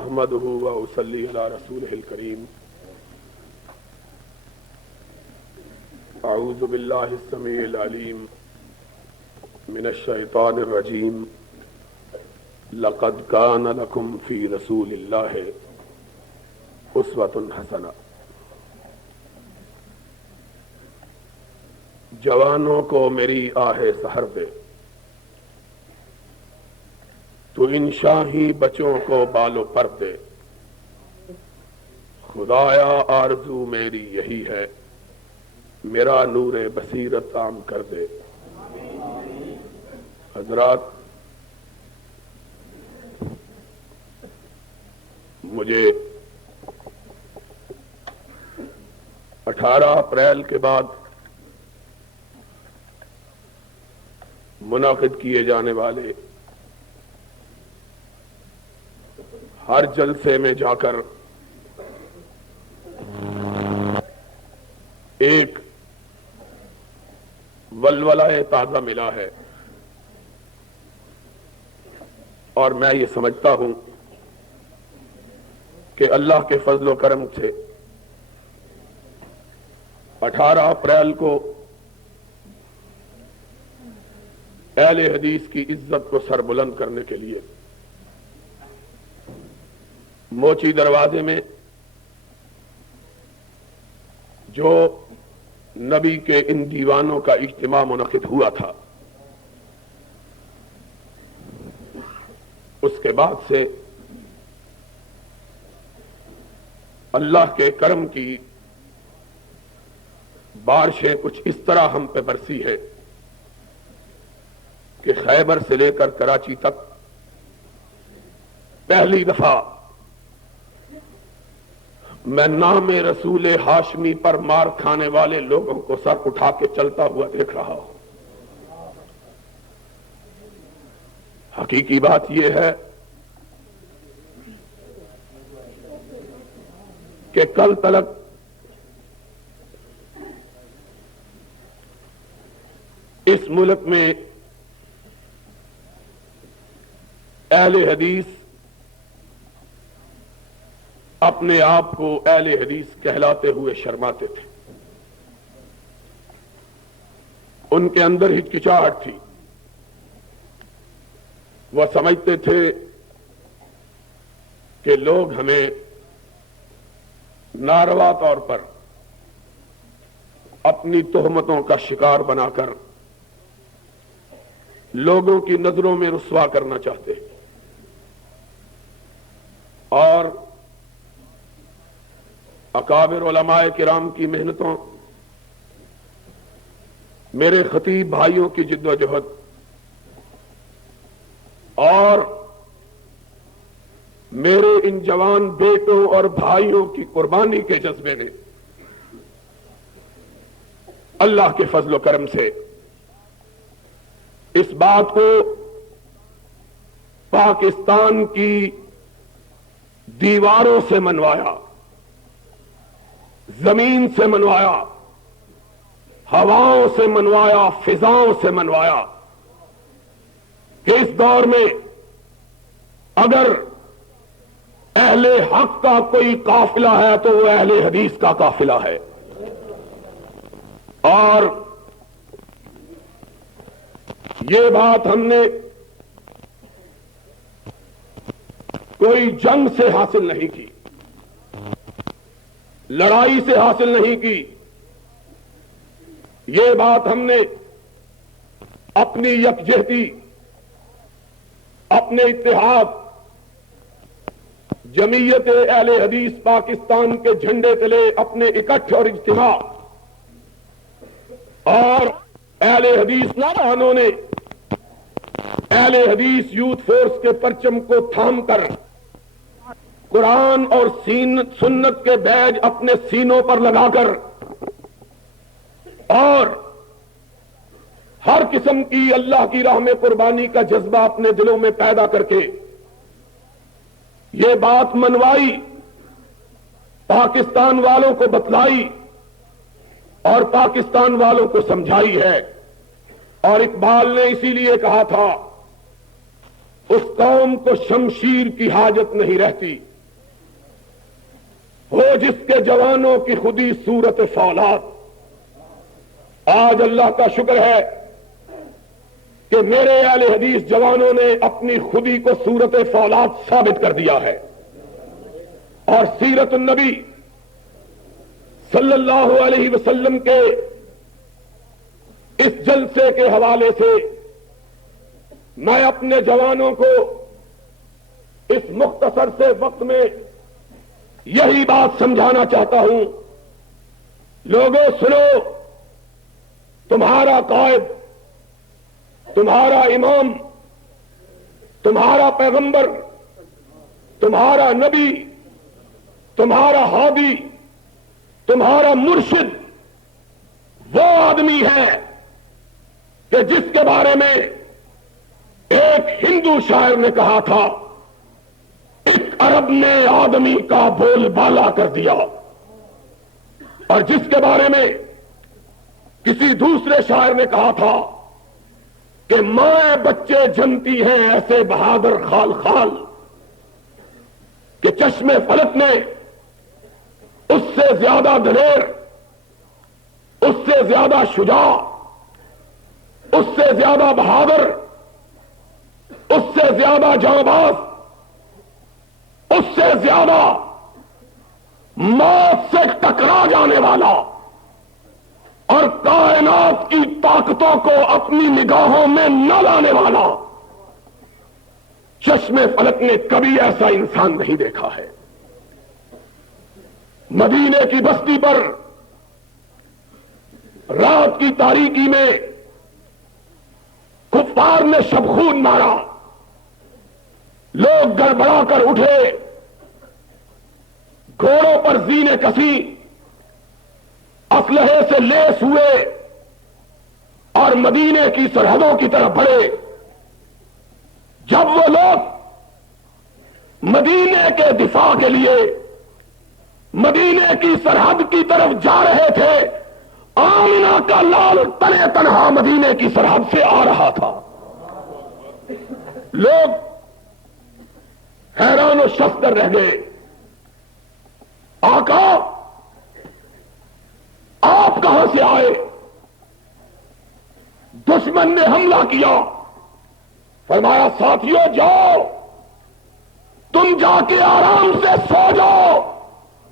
احمدہ و اصلی علی رسولہ الکریم اعوذ باللہ السمیع العلیم من الشیطان الرجیم لقد کان لکم فی رسول اللہ اسوۃ حسنہ۔ جوانوں کو میری آہ سحر دے، تو ان شاہی بچوں کو بال و پر دے۔ خدایا آرزو میری یہی ہے، میرا نور بصیرت عام کر دے۔ حضرات، مجھے 18 اپریل کے بعد منعقد کیے جانے والے ہر جلسے میں جا کر ایک ولولہ تازہ ملا ہے، اور میں یہ سمجھتا ہوں کہ اللہ کے فضل و کرم سے 18 اپریل کو اہل حدیث کی عزت کو سربلند کرنے کے لیے موچی دروازے میں جو نبی کے ان دیوانوں کا اجتماع منعقد ہوا تھا، اس کے بعد سے اللہ کے کرم کی بارشیں کچھ اس طرح ہم پہ برسی ہے کہ خیبر سے لے کر کراچی تک پہلی دفعہ میں نام رسول ہاشمی پر مار کھانے والے لوگوں کو سر اٹھا کے چلتا ہوا دیکھ رہا ہوں۔ حقیقی بات یہ ہے کہ کل تلک اس ملک میں اہل حدیث اپنے آپ کو اہل حدیث کہلاتے ہوئے شرماتے تھے۔ ان کے اندر ہچکچاہٹ تھی، وہ سمجھتے تھے کہ لوگ ہمیں ناروا طور پر اپنی تہمتوں کا شکار بنا کر لوگوں کی نظروں میں رسوا کرنا چاہتے ہیں، اور اکابر علماء کرام کی محنتوں، میرے خطیب بھائیوں کی جد و جہد اور میرے ان جوان بیٹوں اور بھائیوں کی قربانی کے جذبے نے اللہ کے فضل و کرم سے اس بات کو پاکستان کی دیواروں سے منوایا، زمین سے منوایا، ہواؤں سے منوایا، فضاؤں سے منوایا کہ اس دور میں اگر اہل حق کا کوئی قافلہ ہے تو وہ اہل حدیث کا قافلہ ہے۔ اور یہ بات ہم نے کوئی جنگ سے حاصل نہیں کی، لڑائی سے حاصل نہیں کی، یہ بات ہم نے اپنی یکجہتی، اپنے اتحاد، جمعیت اہل حدیث پاکستان کے جھنڈے تلے اپنے اکٹھ اور اجتماع اور اہل حدیث نوجوانوں نے اہل حدیث یوتھ فورس کے پرچم کو تھام کر قرآن اور سنت کے بیج اپنے سینوں پر لگا کر اور ہر قسم کی اللہ کی راہ میں قربانی کا جذبہ اپنے دلوں میں پیدا کر کے یہ بات منوائی، پاکستان والوں کو بتلائی اور پاکستان والوں کو سمجھائی ہے۔ اور اقبال نے اسی لیے کہا تھا، اس قوم کو شمشیر کی حاجت نہیں رہتی، ہو جس کے جوانوں کی خودی صورت فولاد۔ آج اللہ کا شکر ہے کہ میرے اہل حدیث جوانوں نے اپنی خودی کو صورت فولاد ثابت کر دیا ہے، اور سیرت النبی صلی اللہ علیہ وسلم کے اس جلسے کے حوالے سے میں اپنے جوانوں کو اس مختصر سے وقت میں یہی بات سمجھانا چاہتا ہوں۔ لوگوں سنو، تمہارا قائد، تمہارا امام، تمہارا پیغمبر، تمہارا نبی، تمہارا ہادی، تمہارا مرشد وہ آدمی ہے کہ جس کے بارے میں ایک ہندو شاعر نے کہا تھا، ایک عرب نے آدمی کا بول بالا کر دیا، اور جس کے بارے میں کسی دوسرے شاعر نے کہا تھا کہ مائیں بچے جنتی ہیں ایسے بہادر خال خال کہ چشم فلک نے اس سے زیادہ دلیر، اس سے زیادہ شجاع، اس سے زیادہ بہادر، اس سے زیادہ جانباز، اس سے زیادہ موت سے ٹکرا جانے والا اور کائنات کی طاقتوں کو اپنی نگاہوں میں نہ لانے والا چشم فلک نے کبھی ایسا انسان نہیں دیکھا ہے۔ مدینے کی بستی پر رات کی تاریکی میں کفار نے شبخون مارا، لوگ گڑبڑا کر اٹھے، گھوڑوں پر زینے کسی، اسلحے سے لیس ہوئے اور مدینے کی سرحدوں کی طرف بڑھے۔ جب وہ لوگ مدینے کے دفاع کے لیے مدینے کی سرحد کی طرف جا رہے تھے، آمنہ کا لال تنے تنہا مدینے کی سرحد سے آ رہا تھا۔ لوگ حیران و شفتر رہ گئے، آقا آپ کہاں سے آئے؟ دشمن نے حملہ کیا۔ فرمایا ساتھیوں جاؤ، تم جا کے آرام سے سو جاؤ،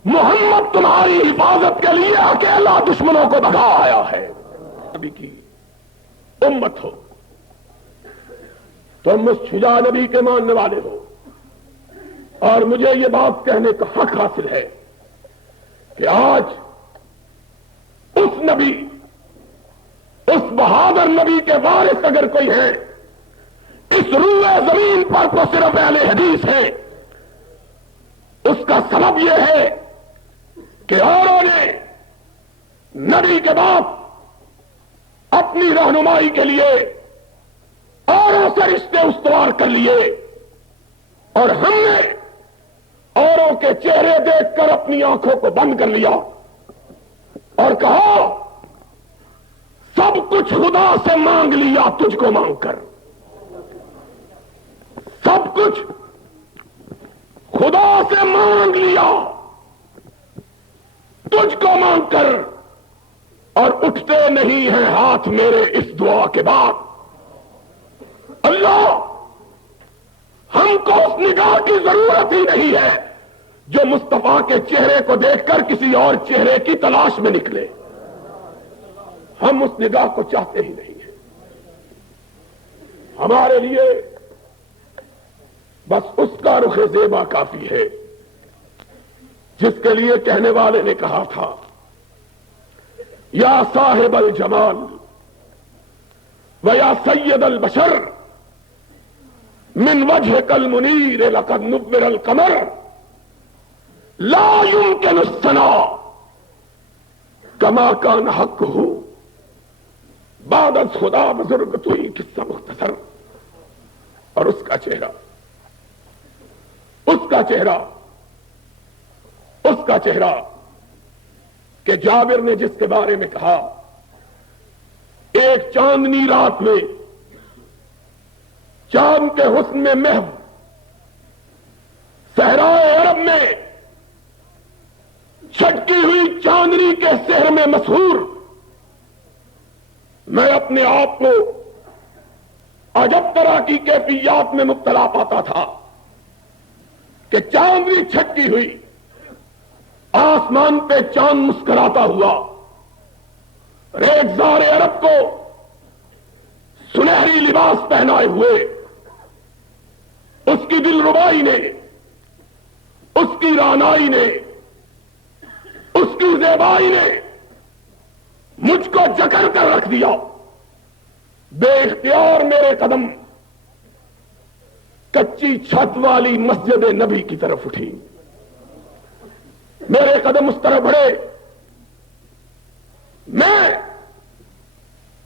محمد تمہاری حفاظت کے لیے اکیلا دشمنوں کو بھگا آیا ہے۔ نبی کی امت ہو، تم اس شجاع نبی کے ماننے والے ہو، اور مجھے یہ بات کہنے کا حق حاصل ہے کہ آج اس نبی، اس بہادر نبی کے وارث اگر کوئی ہے اس روئے زمین پر تو صرف اہل حدیث ہے۔ اس کا سبب یہ ہے کہ اوروں نے نبی کے بعد اپنی رہنمائی کے لیے اوروں سے رشتے استوار کر لیے، اور ہم نے اوروں کے چہرے دیکھ کر اپنی آنکھوں کو بند کر لیا اور کہا سب کچھ خدا سے مانگ لیا تجھ کو مانگ کر، سب کچھ خدا سے مانگ لیا تجھ کو مانگ کر، اور اٹھتے نہیں ہیں ہاتھ میرے اس دعا کے بعد۔ اللہ ہم کو اس نگاہ کی ضرورت ہی نہیں ہے جو مصطفیٰ کے چہرے کو دیکھ کر کسی اور چہرے کی تلاش میں نکلے، ہم اس نگاہ کو چاہتے ہی نہیں ہیں۔ ہمارے لیے بس اس کا رخ زیبا کافی ہے جس کے لیے کہنے والے نے کہا تھا یا صاحب الجمال و یا سید البشر من وجهك المنیر لقد نور القمر لا يمكن الثناء كما كان حقه بعد از خدا بزرگ تو ہی قصہ مختصر۔ اور اس کا چہرہ، اس کا چہرہ، اس کا چہرہ کہ جابر نے جس کے بارے میں کہا ایک چاندنی رات میں چاند کے حسن میں محو صحرائے عرب میں چھٹکی ہوئی چاندنی کے سحر میں مسحور میں اپنے آپ کو عجب طرح کی کیفیات میں مبتلا پاتا تھا کہ چاندنی چھٹکی ہوئی، آسمان پہ چاند مسکراتا ہوا، ریگزار عرب کو سنہری لباس پہنائے ہوئے، اس کی دل ربائی نے، اس کی رعنائی نے، اس کی زیبائی نے مجھ کو جکڑ کر رکھ دیا۔ بے اختیار میرے قدم کچی چھت والی مسجد نبی کی طرف اٹھی، میرے قدم اس طرف بڑھے، میں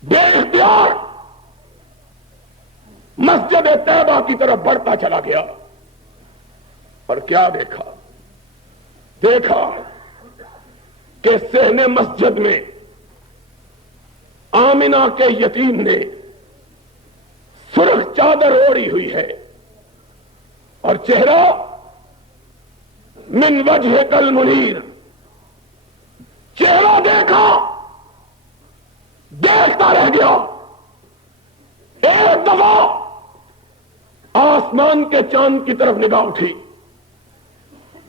بے اختیار مسجد طیبہ کی طرف بڑھتا چلا گیا، اور کیا دیکھا کہ صحن مسجد میں آمنہ کے یتیم نے سرخ چادر اوڑی ہوئی ہے، اور چہرہ من وجہ کل منیر، چہرہ دیکھتا رہ گیا۔ ایک دفعہ آسمان کے چاند کی طرف نگاہ اٹھی،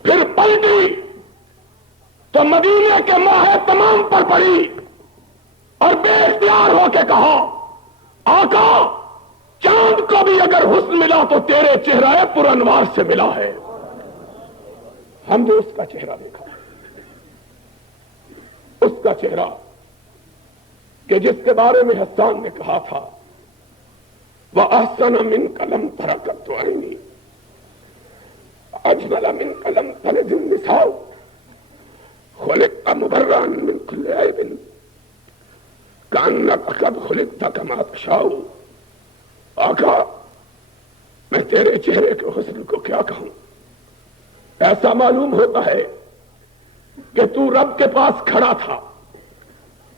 پھر پلٹی تو مدینے کے ماہ تمام پر پڑی، اور بے اختیار ہو کے کہا، آقا چاند کو بھی اگر حسن ملا تو تیرے چہرہ پر انوار سے ملا ہے۔ ہم نے اس کا چہرہ دیکھا، اس کا چہرہ کہ جس کے بارے میں حسان نے کہا تھا، وَأَحْسَنَ مِنْكَ لَمْ تَرَ قَطُّ عَيْنِي أَجْمَلَ مِنْكَ لَمْ تَلِدِ النِّسَاءُ خُلِقْتَ مُبَرًّا مِنْ كُلِّ عَيْبٍ كَأَنَّكَ قَدْ خُلِقْتَ كَمَا تَشَاءُ۔ آقا میں تیرے چہرے کے حسن کو کیا کہوں، ایسا معلوم ہوتا ہے کہ تو رب کے پاس کھڑا تھا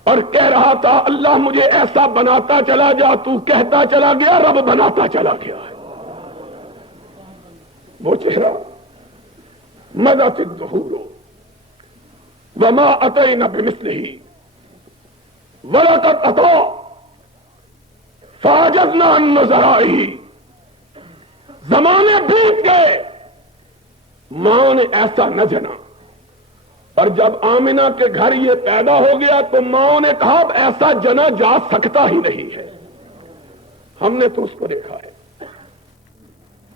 اور کہہ رہا تھا، اللہ مجھے ایسا بناتا چلا جا، تو کہتا چلا گیا، رب بناتا چلا گیا ہے۔ وہ چہرہ مدت الظہور وما اتینا بمثلہ ولقد اتی فعجزنا عن نظرائہ۔ زمانے بیت گئے، ماں نے ایسا نہ جنا، اور جب آمنہ کے گھر یہ پیدا ہو گیا تو ماں نے کہا اب ایسا جنا جا سکتا ہی نہیں ہے۔ ہم نے تو اس کو دیکھا ہے،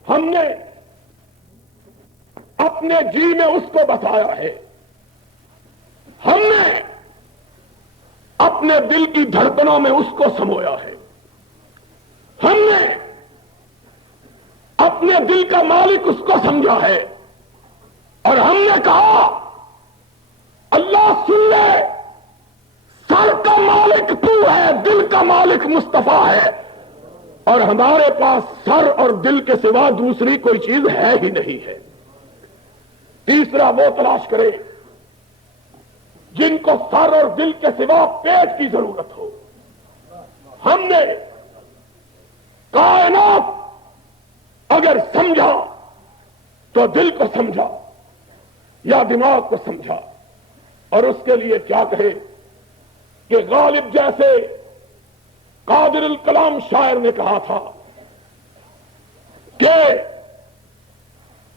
ہم نے اپنے جی میں اس کو بتایا ہے، ہم نے اپنے دل کی دھڑکنوں میں اس کو سمویا ہے، ہم نے اپنے دل کا مالک اس کو سمجھا ہے، اور ہم نے کہا اللہ سن لے، سر کا مالک تو ہے، دل کا مالک مصطفیٰ ہے، اور ہمارے پاس سر اور دل کے سوا دوسری کوئی چیز ہے ہی نہیں ہے۔ تیسرا وہ تلاش کرے جن کو سر اور دل کے سوا پیٹ کی ضرورت ہو۔ ہم نے کائنات اگر سمجھا تو دل کو سمجھا یا دماغ کو سمجھا، اور اس کے لیے کیا کہے کہ غالب جیسے قادر الکلام شاعر نے کہا تھا کہ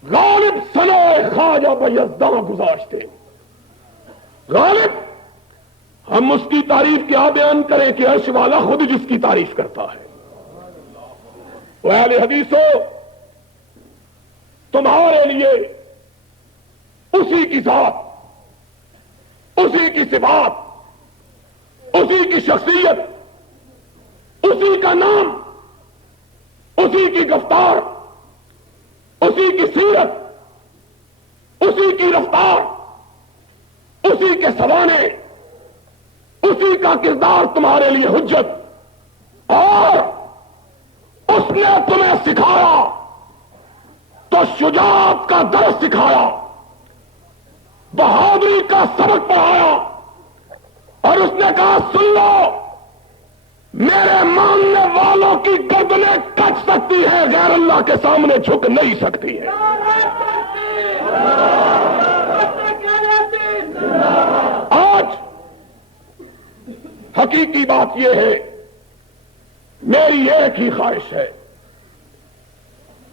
غالب ثنائے خواجہ بیزداں گذاشتے۔ غالب، ہم اس کی تعریف کیا بیان کریں کہ عرش والا خود جس کی تعریف کرتا ہے۔ وہ اہل حدیثو، تمہارے لیے اسی کی ذات، اسی کی صفات، اسی کی شخصیت، اسی کا نام، اسی کی گفتار، اسی کی سیرت، اسی کی رفتار، اسی کے سوانے، اسی کا کردار تمہارے لیے حجت، اور اس نے تمہیں سکھایا تو شجاعت کا درس سکھایا، بہادری کا سبق پڑھایا، اور اس نے کہا سن لو، میرے ماننے والوں کی گردنیں کٹ سکتی ہے، غیر اللہ کے سامنے جھک نہیں سکتی ہے۔ آج حقیقی بات یہ ہے، میری ایک ہی خواہش ہے،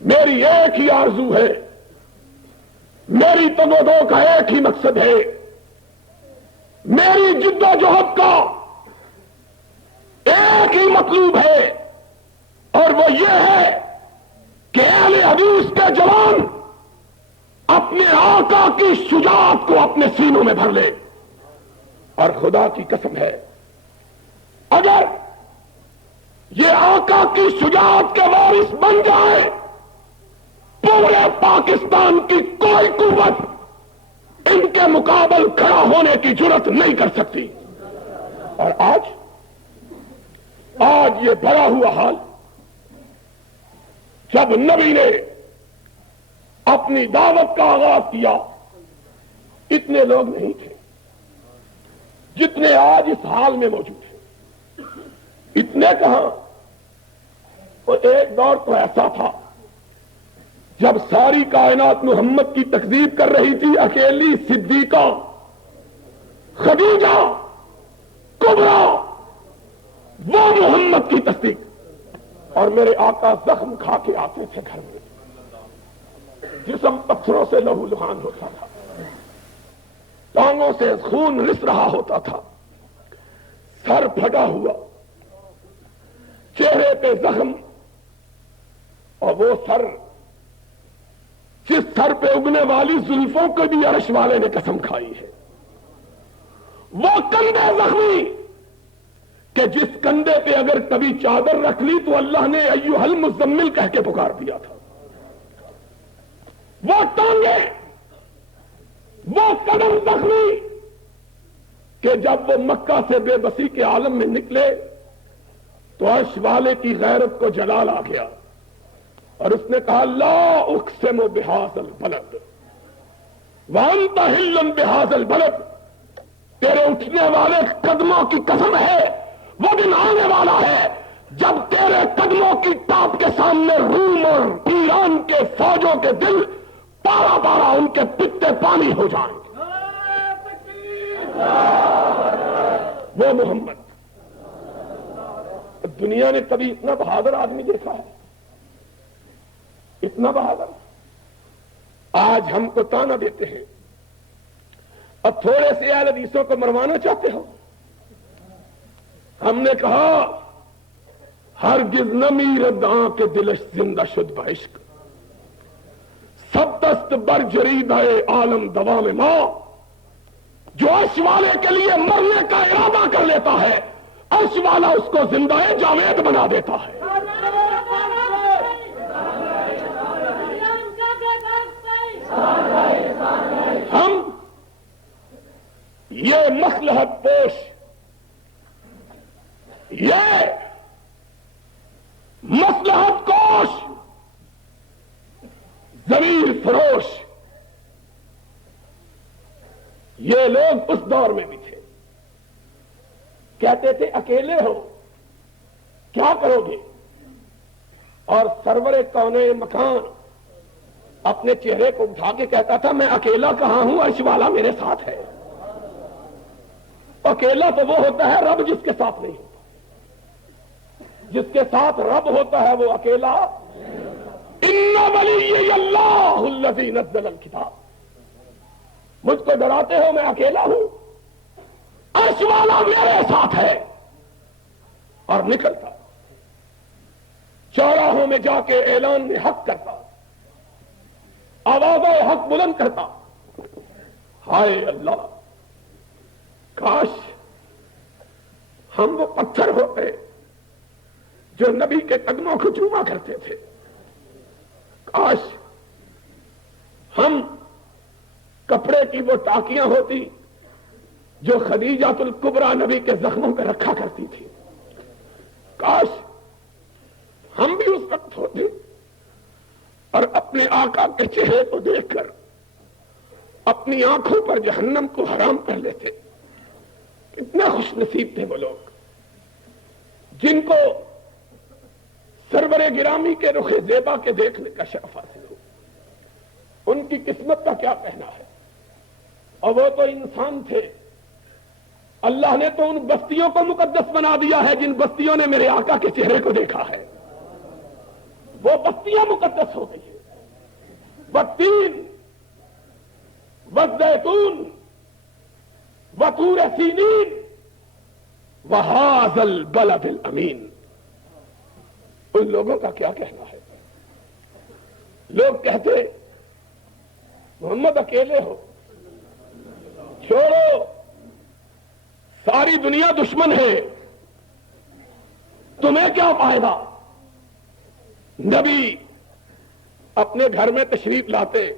میری ایک ہی آرزو ہے، میری تگ و دو کا ایک ہی مقصد ہے، میری جد و جہد کا ایک ہی مطلوب ہے، اور وہ یہ ہے کہ اہل حدیث کے جوان اپنے آقا کی شجاعت کو اپنے سینوں میں بھر لے۔ اور خدا کی قسم ہے، اگر یہ آقا کی شجاعت کے وارث بن جائے، پورے پاکستان کی کوئی قوت ان کے مقابل کھڑا ہونے کی جرات نہیں کر سکتی۔ اور آج یہ بھرا ہوا حال، جب نبی نے اپنی دعوت کا آغاز کیا، اتنے لوگ نہیں تھے جتنے آج اس حال میں موجود ہیں۔ اتنے کہاں، اور ایک دور تو ایسا تھا جب ساری کائنات محمد کی تکذیب کر رہی تھی، اکیلی صدیقہ خدیجہ کبریٰ وہ محمد کی تصدیق، اور میرے آقا زخم کھا کے آتے تھے گھر میں، جسم پتھروں سے لہو لہان ہوتا تھا، ٹانگوں سے خون رس رہا ہوتا تھا، سر پھٹا ہوا، چہرے پہ زخم، اور وہ سر جس سر پہ اگنے والی زلفوں کو بھی عرش والے نے قسم کھائی ہے، وہ کندھے زخمی کہ جس کندھے پہ اگر کبھی چادر رکھ لی تو اللہ نے ایھا المزمل کہہ کے پکار دیا تھا، وہ ٹانگیں، وہ قدم زخمی کہ جب وہ مکہ سے بے بسی کے عالم میں نکلے تو عرش والے کی غیرت کو جلال آ گیا، اور اس نے کہا لا اقسم بہذا البلد وانت حل بہذا البلد، تیرے اٹھنے والے قدموں کی قسم ہے، وہ دن آنے والا ہے جب تیرے قدموں کی ٹاپ کے سامنے روم اور ایران کے فوجوں کے دل پارا پارا ان کے پتے پانی ہو جائیں گے۔ وہ محمد، دنیا نے کبھی اتنا بہادر آدمی دیکھا ہے؟ اتنا بہادر؟ آج ہم کو تانا دیتے ہیں، اب تھوڑے سے اہل حدیثوں کو مروانا چاہتے ہو؟ ہم نے کہا ہرگز نہ میرد کے دلش زندہ شد بعشق، سب دست بر جرید ہے عالم دوام ماں، جو عرش والے کے لیے مرنے کا ارادہ کر لیتا ہے عرش والا اس کو زندہ جاوید بنا دیتا ہے۔ ہم یہ مصلحت پوش، یہ مصلحت کوش، ضمیر فروش، یہ لوگ اس دور میں بھی تھے، کہتے تھے اکیلے ہو کیا کرو گے، اور سرور کونین مکان اپنے چہرے کو اٹھا کے کہتا تھا میں اکیلا کہاں ہوں، عرش والا میرے ساتھ ہے۔ اکیلا تو وہ ہوتا ہے رب جس کے ساتھ نہیں ہوتا، جس کے ساتھ رب ہوتا ہے وہ اکیلا۔ ان ولی اللہ الذی نزل الکتاب، مجھ کو ڈراتے ہو میں اکیلا ہوں، عرش والا میرے ساتھ ہے۔ اور نکلتا چوراہوں میں جا کے اعلان حق کرتا، آواز حق بلند کرتا، ہائے اللہ کاش ہم وہ پتھر ہوتے جو نبی کے قدموں کو چوما کرتے تھے، کاش ہم کپڑے کی وہ ٹاکیاں ہوتی جو خدیجۃ الکبریٰ نبی کے زخموں پہ رکھا کرتی تھی، کاش ہم بھی اس وقت ہوتے اور اپنے آقا کے چہرے کو دیکھ کر اپنی آنکھوں پر جہنم کو حرام کر لیتے۔ کتنے خوش نصیب تھے وہ لوگ جن کو سرور گرامی کے رخ زیبا کے دیکھنے کا شرف حاصل ہو، ان کی قسمت کا کیا کہنا ہے۔ اور وہ تو انسان تھے، اللہ نے تو ان بستیوں کو مقدس بنا دیا ہے جن بستیوں نے میرے آقا کے چہرے کو دیکھا ہے، وہ بستیاں مقدس ہو گئی ہیں۔ والتین والزیتون وطور سینین وہذا البلد الامین، ان لوگوں کا کیا کہنا ہے؟ لوگ کہتے محمد اکیلے ہو، چھوڑو ساری دنیا دشمن ہے، تمہیں کیا فائدہ؟ نبی اپنے گھر میں تشریف لاتے،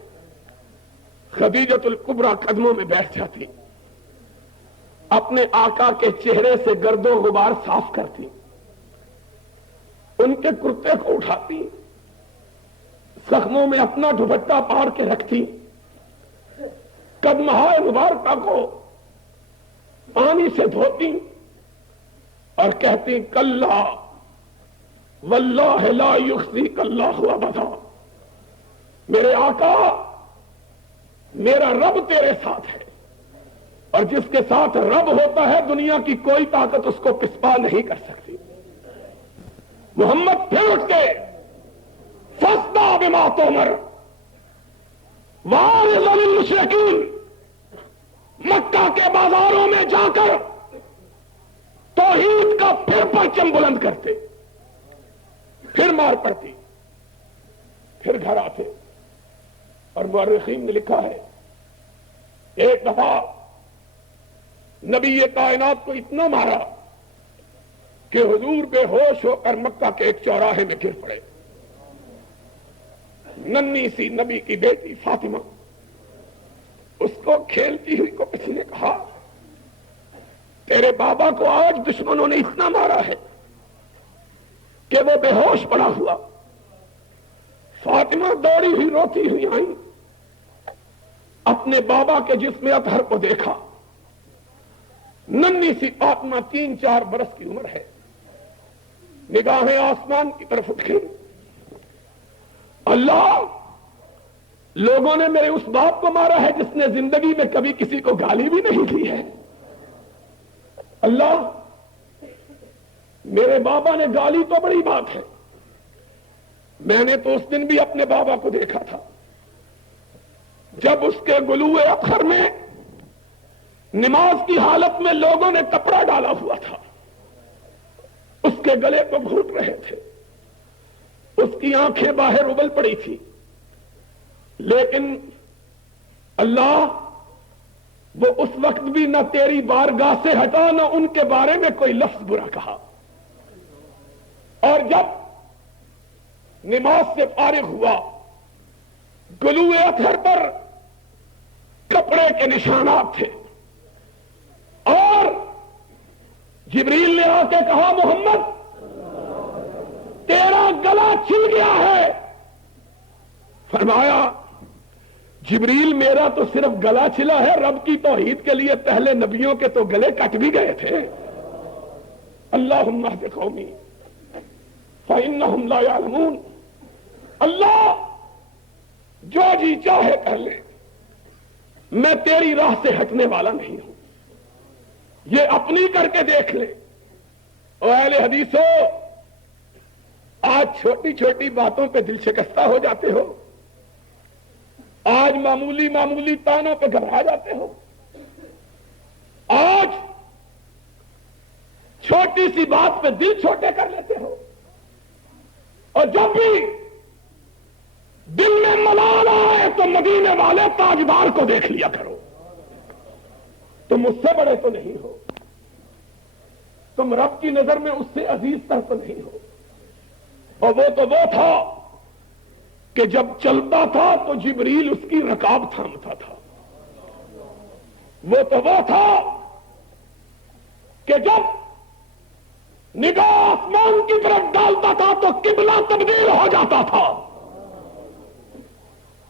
خدیجۃ الکبریٰ قدموں میں بیٹھ جاتی، اپنے آقا کے چہرے سے گرد و غبار صاف کرتی، ان کے کرتے کو اٹھاتی، زخموں میں اپنا دوپٹہ پاڑ کے رکھتی، قدمہائے مبارکہ کو پانی سے دھوتی اور کہتی کلا واللہ لا یخزیک اللہ ابدا، میرے آقا میرا رب تیرے ساتھ ہے، اور جس کے ساتھ رب ہوتا ہے دنیا کی کوئی طاقت اس کو پسپا نہیں کر سکتی۔ محمد پھر اٹھ کے فاصدع بما تؤمر واعرض عن المشرکین، مکہ کے بازاروں میں جا کر توحید کا پھر پرچم بلند کرتے، پھر مار پڑتی، پھر گھر آتے۔ اور مورخین نے لکھا ہے ایک دفعہ نبی کائنات کو اتنا مارا کہ حضور بے ہوش ہو کر مکہ کے ایک چوراہے میں گر پڑے۔ ننھی سی نبی کی بیٹی فاطمہ، اس کو کھیلتی ہوئی کو کسی نے کہا تیرے بابا کو آج دشمنوں نے اتنا مارا ہے کہ وہ بے ہوش پڑا ہوا۔ فاطمہ دوڑی ہوئی روتی ہوئی آئی، اپنے بابا کے جسم اطہر کو دیکھا، ننھی سی فاطمہ 3-4 برس کی عمر ہے، نگاہیں آسمان کی طرف اٹھی، اللہ لوگوں نے میرے اس باپ کو مارا ہے جس نے زندگی میں کبھی کسی کو گالی بھی نہیں دی ہے، اللہ میرے بابا نے گالی تو بڑی بات ہے، میں نے تو اس دن بھی اپنے بابا کو دیکھا تھا جب اس کے گلوئے اطہر میں نماز کی حالت میں لوگوں نے کپڑا ڈالا ہوا تھا، اس کے گلے کو گھونٹ رہے تھے، اس کی آنکھیں باہر ابل پڑی تھی، لیکن اللہ وہ اس وقت بھی نہ تیری بارگاہ سے ہٹا، نہ ان کے بارے میں کوئی لفظ برا کہا۔ اور جب نماز سے فارغ ہوا، گلوئے اطہر پر کپڑے کے نشانات تھے، اور جبریل نے آ کے کہا محمد تیرا گلا چھل گیا ہے۔ فرمایا جبریل میرا تو صرف گلا چھلا ہے، رب کی توحید کے لیے پہلے نبیوں کے تو گلے کٹ بھی گئے تھے۔ اللہم اہد قومی فإنہم لا یعلمون، اللہ جو جی چاہے کر لے، میں تیری راہ سے ہٹنے والا نہیں ہوں، یہ اپنی کر کے دیکھ لے۔ اور اہل حدیثو، آج چھوٹی چھوٹی باتوں پہ دل شکستہ ہو جاتے ہو، آج معمولی معمولی تانوں پہ گھبرا جاتے ہو، آج چھوٹی سی بات پہ دل چھوٹے کر لیتے ہو، اور جب بھی دل میں ملال آئے تو مدینے والے تاجدار کو دیکھ لیا کرو، تم مجھ سے بڑے تو نہیں ہو، تم رب کی نظر میں اس سے عزیز تر تو نہیں ہو۔ اور وہ تو وہ تھا کہ جب چلتا تھا تو جبریل اس کی رکاب تھامتا تھا، وہ تو وہ تھا کہ جب نگاہ آسمان کی طرف ڈالتا تھا تو قبلہ تبدیل ہو جاتا تھا،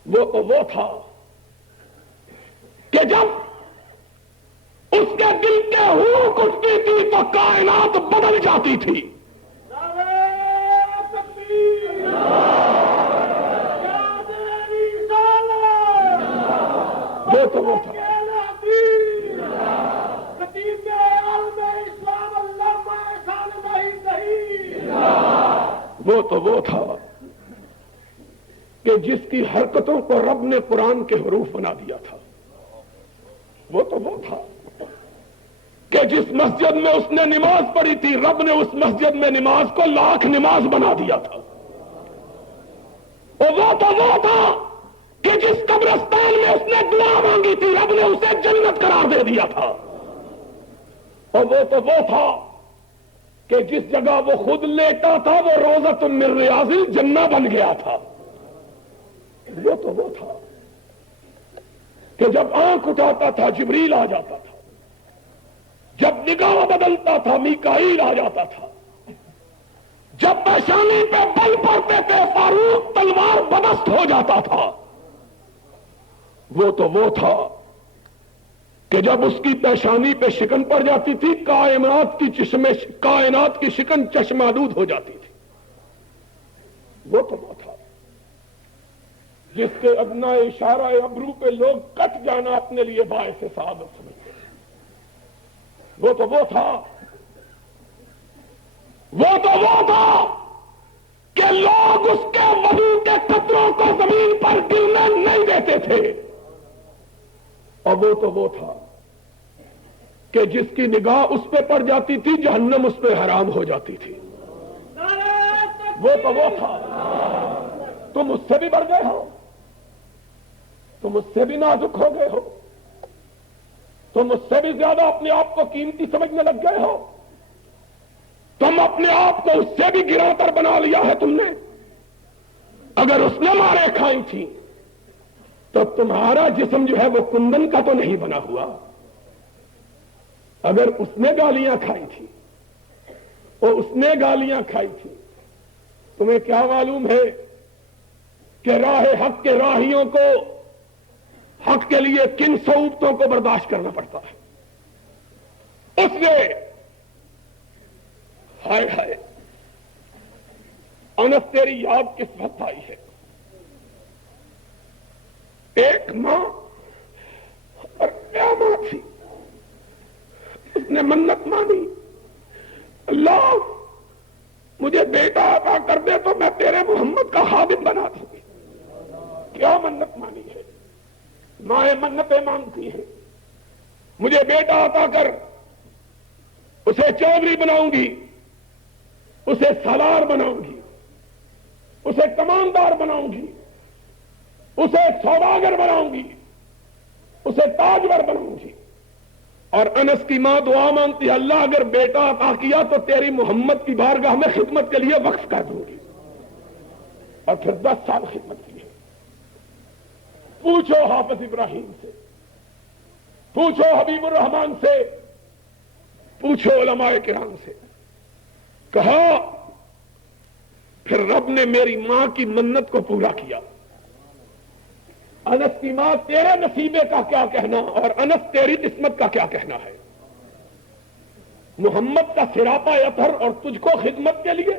وہ تو وہ تھا کہ جب اس کے دل کے ہوک اٹھتی تھی تو کائنات بدل جاتی تھی۔ وہ تو وہ تھا تو وہ تھا کہ جس کی حرکتوں کو رب نے قرآن کے حروف بنا دیا تھا. وہ تو وہ تھا کہ جس مسجد میں اس نے نماز پڑھی تھی رب نے اس مسجد میں نماز کو 1,00,000 نماز بنا دیا تھا. اور وہ تو وہ تھا کہ جس قبرستان میں اس نے دعا مانگی تھی رب نے اسے جنت قرار دے دیا تھا. اور وہ تو وہ تھا کہ جس جگہ وہ خود لیٹا تھا وہ روضۃ من ریاض الجنہ بن گیا تھا. وہ تو وہ تھا کہ جب آنکھ اٹھاتا تھا جبریل آ جاتا تھا, جب نگاہ بدلتا تھا میکائیل آ جاتا تھا, جب پیشانی پہ بل پڑتے تھے فاروق تلوار بدست ہو جاتا تھا. وہ تو وہ تھا کہ جب اس کی پیشانی پہ شکن پڑ جاتی تھی کائنات کی شکن چشمالود ہو جاتی تھی. وہ تو وہ تھا جس کے ادنا اشارہ ابرو پہ لوگ کٹ جانا اپنے لیے باعث سعادت سمجھتے. وہ تو وہ تھا کہ لوگ اس کے وضو کے قطروں کو زمین پر گرنے نہیں دیتے تھے. اور وہ تو وہ تھا کہ جس کی نگاہ اس پہ پڑ جاتی تھی جہنم اس پہ حرام ہو جاتی تھی. وہ تو وہ تھا. تم اس سے بھی بڑھ گئے ہو, تم اس سے بھی نازک ہو گئے ہو, تم اس سے بھی زیادہ اپنے آپ کو قیمتی سمجھنے لگ گئے ہو, تم اپنے آپ کو اس سے بھی گراں تر بنا لیا ہے تم نے. اگر اس نے مارے کھائی تھی تو تمہارا جسم جو ہے وہ کندن کا تو نہیں بنا ہوا. اگر اس نے گالیاں کھائی تھی اور اس نے گالیاں کھائی تھی, تمہیں کیا معلوم ہے کہ راہ حق کے راہیوں کو حق کے لیے کن صعوبتوں کو برداشت کرنا پڑتا ہے. اس نے ہائے ہائے انس تیری یاد کس وقت آئی ہے. ایک ماں اور کیا ماں تھی, اس نے منت مانی, اللہ مجھے بیٹا عطا کر دے تو میں تیرے محمد کا خادم بنا دوں گی. کیا منت مانی ہے. مائیں منتیں مانگتی ہیں, مجھے بیٹا عطا کر, اسے چودھری بناؤں گی, اسے سالار بناؤں گی, اسے کماندار بناؤں گی, اسے سوداگر بناؤں گی, اسے تاجور بناؤں گی. اور انس کی ماں دعا مانگتی ہے اللہ اگر بیٹا عطا کیا تو تیری محمد کی بارگاہ میں خدمت کے لیے وقف کر دوں گی. اور پھر 10 سال خدمت کی ہے. پوچھو حافظ ابراہیم سے, پوچھو حبیب الرحمان سے, پوچھو علماء کرام سے. کہا پھر رب نے میری ماں کی منت کو پورا کیا. انس کی ماں تیرے نصیبے کا کیا کہنا اور انس تیری قسمت کا کیا کہنا ہے. محمد کا سراپا اطہر اور تجھ کو خدمت کے لیے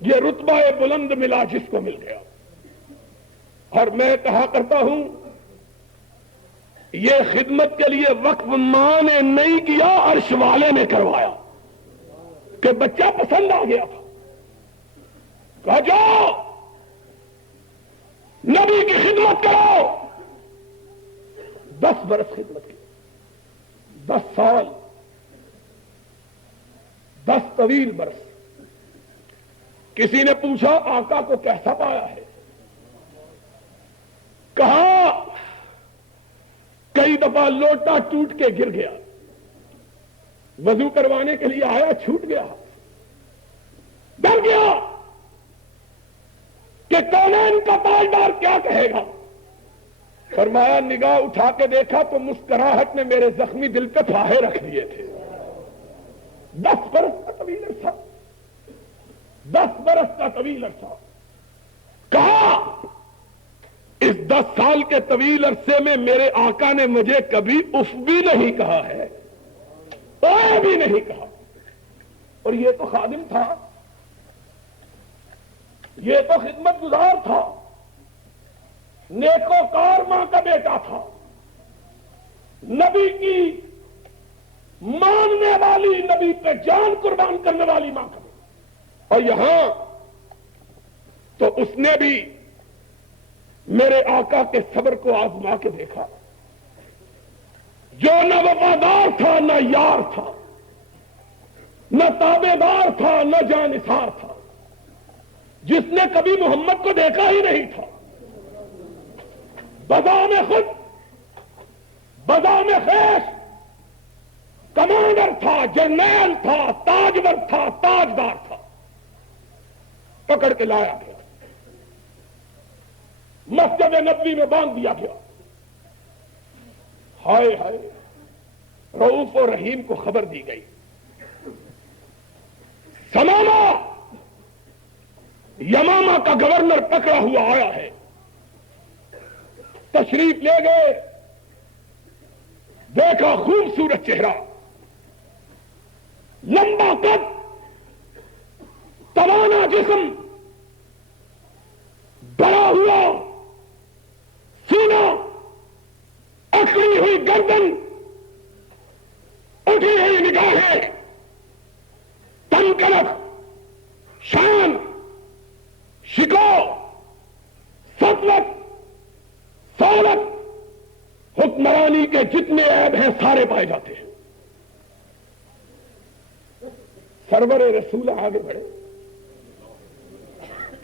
یہ رتبہ بلند ملا جس کو مل گیا. اور میں کہا کرتا ہوں یہ خدمت کے لیے وقف ماں نے نہیں کیا, عرش والے نے کروایا کہ بچہ پسند آ گیا تھا. کہا جاؤ نبی کی خدمت کرو. 10 برس خدمت کی, 10 سال, 10 طویل برس. کسی نے پوچھا آقا کو کیسا پایا ہے. کہا کئی دفعہ لوٹا ٹوٹ کے گر گیا, وضو کروانے کے لیے آیا چھوٹ گیا, ڈر گیا کہ کونین کا تاجدار کیا کہے گا. فرمایا نگاہ اٹھا کے دیکھا تو مسکراہٹ نے میرے زخمی دل پہ پھاہے رکھ دیے تھے. 10 برس کا طویل عرصہ, 10 برس کا طویل عرصہ. کہا اس 10 سال کے طویل عرصے میں میرے آقا نے مجھے کبھی اف بھی نہیں کہا ہے, اوے بھی نہیں کہا. اور یہ تو خادم تھا, یہ تو خدمت گزار تھا, نیکوکار ماں کا بیٹا تھا, نبی کی ماننے والی, نبی پہ جان قربان کرنے والی ماں کا بیٹا. اور یہاں تو اس نے بھی میرے آقا کے صبر کو آزما کے دیکھا. جو نہ وفادار تھا نہ یار تھا، نہ تابع دار تھا نہ جانثار تھا، جس نے کبھی محمد کو دیکھا ہی نہیں تھا، بذام خود بذام خیش کمانڈر تھا، جرنیل تھا، تاجور تھا، تاجدار تھا، پکڑ کے لایا گیا، مسجد نبوی میں باندھ دیا گیا. ہائے ہائے، رؤوف و رحیم کو خبر دی گئی. سمامہ یمامہ کا گورنر پکڑا ہوا آیا ہے، تشریف لے گئے. دیکھا خوبصورت چہرہ، لمبا قد، توانا جسم، بڑا ہوا سینہ، اکڑی ہوئی گردن، اٹھی ہوئی نگاہیں، تنکلف، شان، شکو، سطوت، سولت، حکمرانی کے جتنے عیب ہیں سارے پائے جاتے ہیں. سرور رسول آگے بڑھے،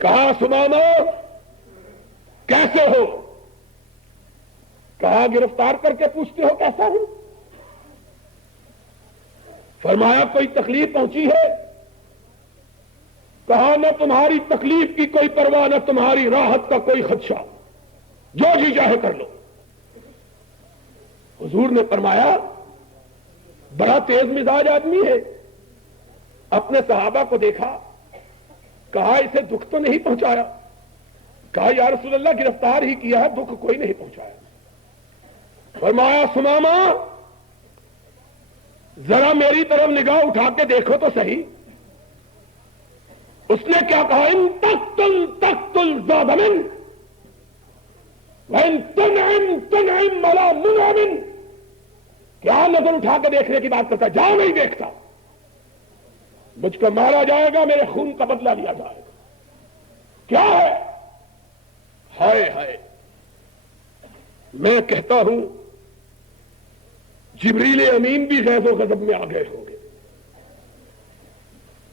کہا سمامہ کیسے ہو؟ کہا گرفتار کر کے پوچھتے ہو کیسا ہوں؟ فرمایا کوئی تکلیف پہنچی ہے؟ کہا نہ تمہاری تکلیف کی کوئی پرواہ نہ تمہاری راحت کا کوئی خدشہ، جو جی چاہے کر لو. حضور نے فرمایا بڑا تیز مزاج آدمی ہے. اپنے صحابہ کو دیکھا، کہا اسے دکھ تو نہیں پہنچایا؟ کہا یا رسول اللہ گرفتار ہی کیا ہے، دکھ کوئی نہیں پہنچایا. فرمایا سمامہ ذرا میری طرف نگاہ اٹھا کے دیکھو تو صحیح. اس نے کیا کہا؟ ان تقتل ذا دم وان تنعم ولا منعم. کیا نظر اٹھا کے دیکھنے کی بات کرتا؟ جاؤ نہیں دیکھتا. مجھ کو مارا جائے گا، میرے خون کا بدلہ لیا جائے گا. کیا ہے؟ ہائے ہائے، میں کہتا ہوں جبریل امین بھی غیظ و غضب میں آ گئے ہوں گے.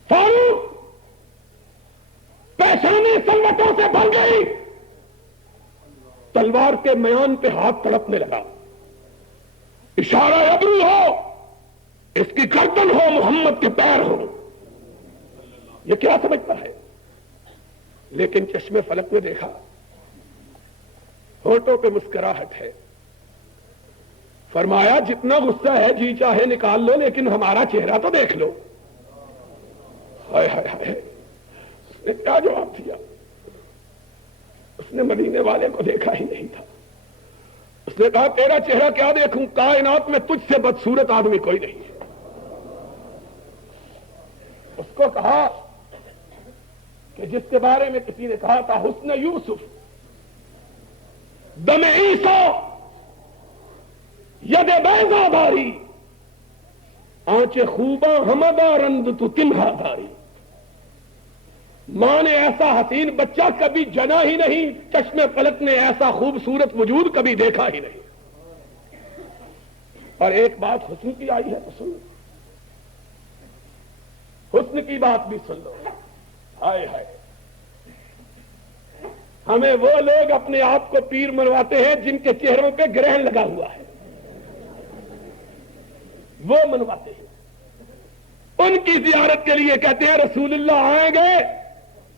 فاروق پیشانی سلوٹوں سے بھر گئی، تلوار کے میان پہ ہاتھ تڑپنے لگا. اشارہ ابرو ہو، اس کی گردن ہو، محمد کے پیر ہو. یہ کیا سمجھتا ہے؟ لیکن چشمے فلک میں دیکھا، ہونٹوں پہ مسکراہٹ ہے. فرمایا جتنا غصہ ہے جی چاہے نکال لو، لیکن ہمارا چہرہ تو دیکھ لو. ہائے ہائے ہائے، اس نے کیا جواب دیا؟ اس نے مدینے والے کو دیکھا ہی نہیں تھا. اس نے کہا تیرا چہرہ کیا دیکھوں، کائنات میں تجھ سے بدصورت آدمی کوئی نہیں ہے. اس کو کہا کہ جس کے بارے میں کسی نے کہا تھا حسن یوسف دم عیسیٰ ید بیضا داری، آنچ خوباں ہمدا رند تو تمہا داری. ماں نے ایسا حسین بچہ کبھی جنا ہی نہیں، چشمے فلک نے ایسا خوبصورت وجود کبھی دیکھا ہی نہیں. اور ایک بات حسن کی آئی ہے تو سن لو، حسن کی بات بھی سن لو. ہائے ہائے، ہمیں وہ لوگ اپنے آپ کو پیر منواتے ہیں جن کے چہروں پہ گرہن لگا ہوا ہے، وہ منواتے ہیں. ان کی زیارت کے لیے کہتے ہیں رسول اللہ آئیں گے،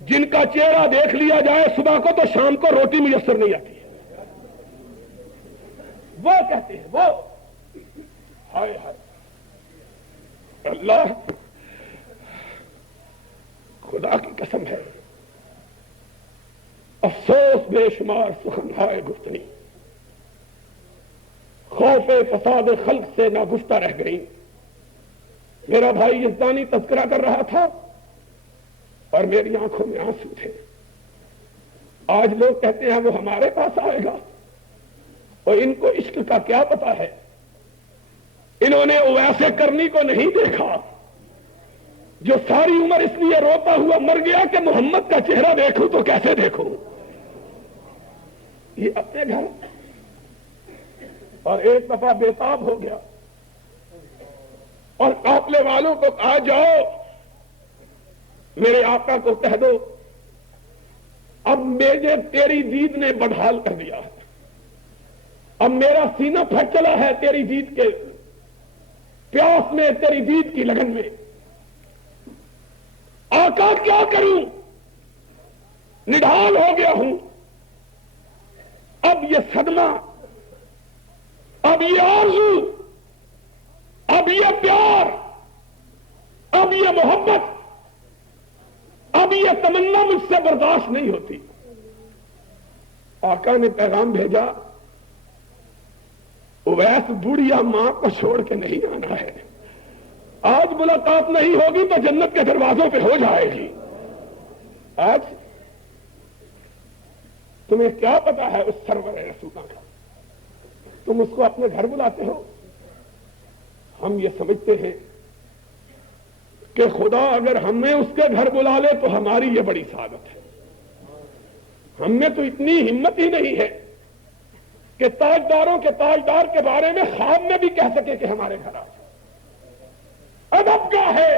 جن کا چہرہ دیکھ لیا جائے صبح کو تو شام کو روٹی میسر نہیں آتی ہے. وہ کہتے ہیں وہ. ہائے ہائے، اللہ خدا کی قسم ہے، افسوس بے شمار سخن ہائے گفتنی، خوف فساد خلق سے ناگفتہ رہ گئی. میرا بھائی یزدانی تذکرہ کر رہا تھا اور میری آنکھوں میں آنسو تھے. آج لوگ کہتے ہیں وہ ہمارے پاس آئے گا، اور ان کو عشق کا کیا پتا ہے. انہوں نے ویسے کرنی کو نہیں دیکھا، جو ساری عمر اس لیے روتا ہوا مر گیا کہ محمد کا چہرہ دیکھوں تو کیسے دیکھوں، یہ اپنے گھر اور ایک دفعہ بےتاب ہو گیا اور قافلے والوں کو کہا جاؤ میرے آقا کو کہہ دو اب مجھے تیری دید نے بدحال کر دیا ہے، اب میرا سینہ پھٹ چلا ہے تیری دید کے پیاس میں، تیری دید کی لگن میں، آقا کیا کروں، نڈھال ہو گیا ہوں، اب یہ صدمہ، اب یہ آرزو، اب یہ پیار، اب یہ محبت، اب یہ تمنا مجھ سے برداشت نہیں ہوتی۔ آقا نے پیغام بھیجا اویس بوڑھیا ماں کو چھوڑ کے نہیں آنا ہے، آج ملاقات نہیں ہوگی تو جنت کے دروازوں پہ ہو جائے گی۔ آج تمہیں کیا پتا ہے اس سرور رسولہ کا، تم اس کو اپنے گھر بلاتے ہو۔ ہم یہ سمجھتے ہیں کہ خدا اگر ہمیں اس کے گھر بلا لے تو ہماری یہ بڑی سعادت ہے۔ ہم میں تو اتنی ہمت ہی نہیں ہے کہ تاجداروں کے تاجدار کے بارے میں خواب میں بھی کہہ سکے کہ ہمارے گھر آ جائے۔ ادب کیا ہے،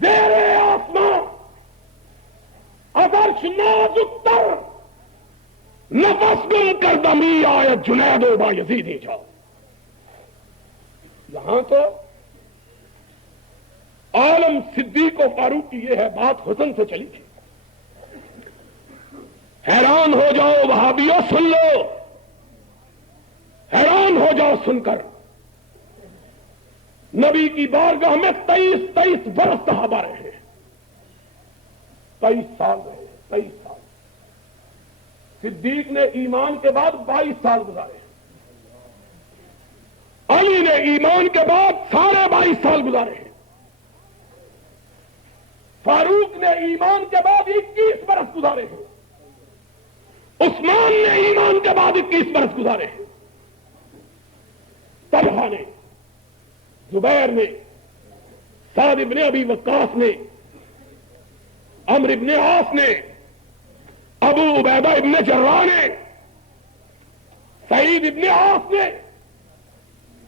زیر آسمان عرش نازک تر، نفس گم کر دمی آئے جنید و بایزیدی جاؤ۔ یہاں تو عالم صدیق و فاروق کی یہ ہے بات حسن سے چلی تھی۔ حیران ہو جاؤ وہابیو سن لو، حیران ہو جاؤ سن کر، نبی کی بارگاہ میں 23 برس صحابہ رہے، 23 سال رہے، 23 سال۔ صدیق نے ایمان کے بعد 22 سال گزارے، علی نے ایمان کے بعد سارے 22 سال گزارے ہیں، فاروق نے ایمان کے بعد 21 برس گزارے ہیں، عثمان نے ایمان کے بعد 21 برس گزارے ہیں، طلحہ نے، زبیر نے، سعد ابن ابی وقاص نے، عمرو ابن عاص نے، ابو عبیدہ ابن جراح نے، سعید ابن عاص نے۔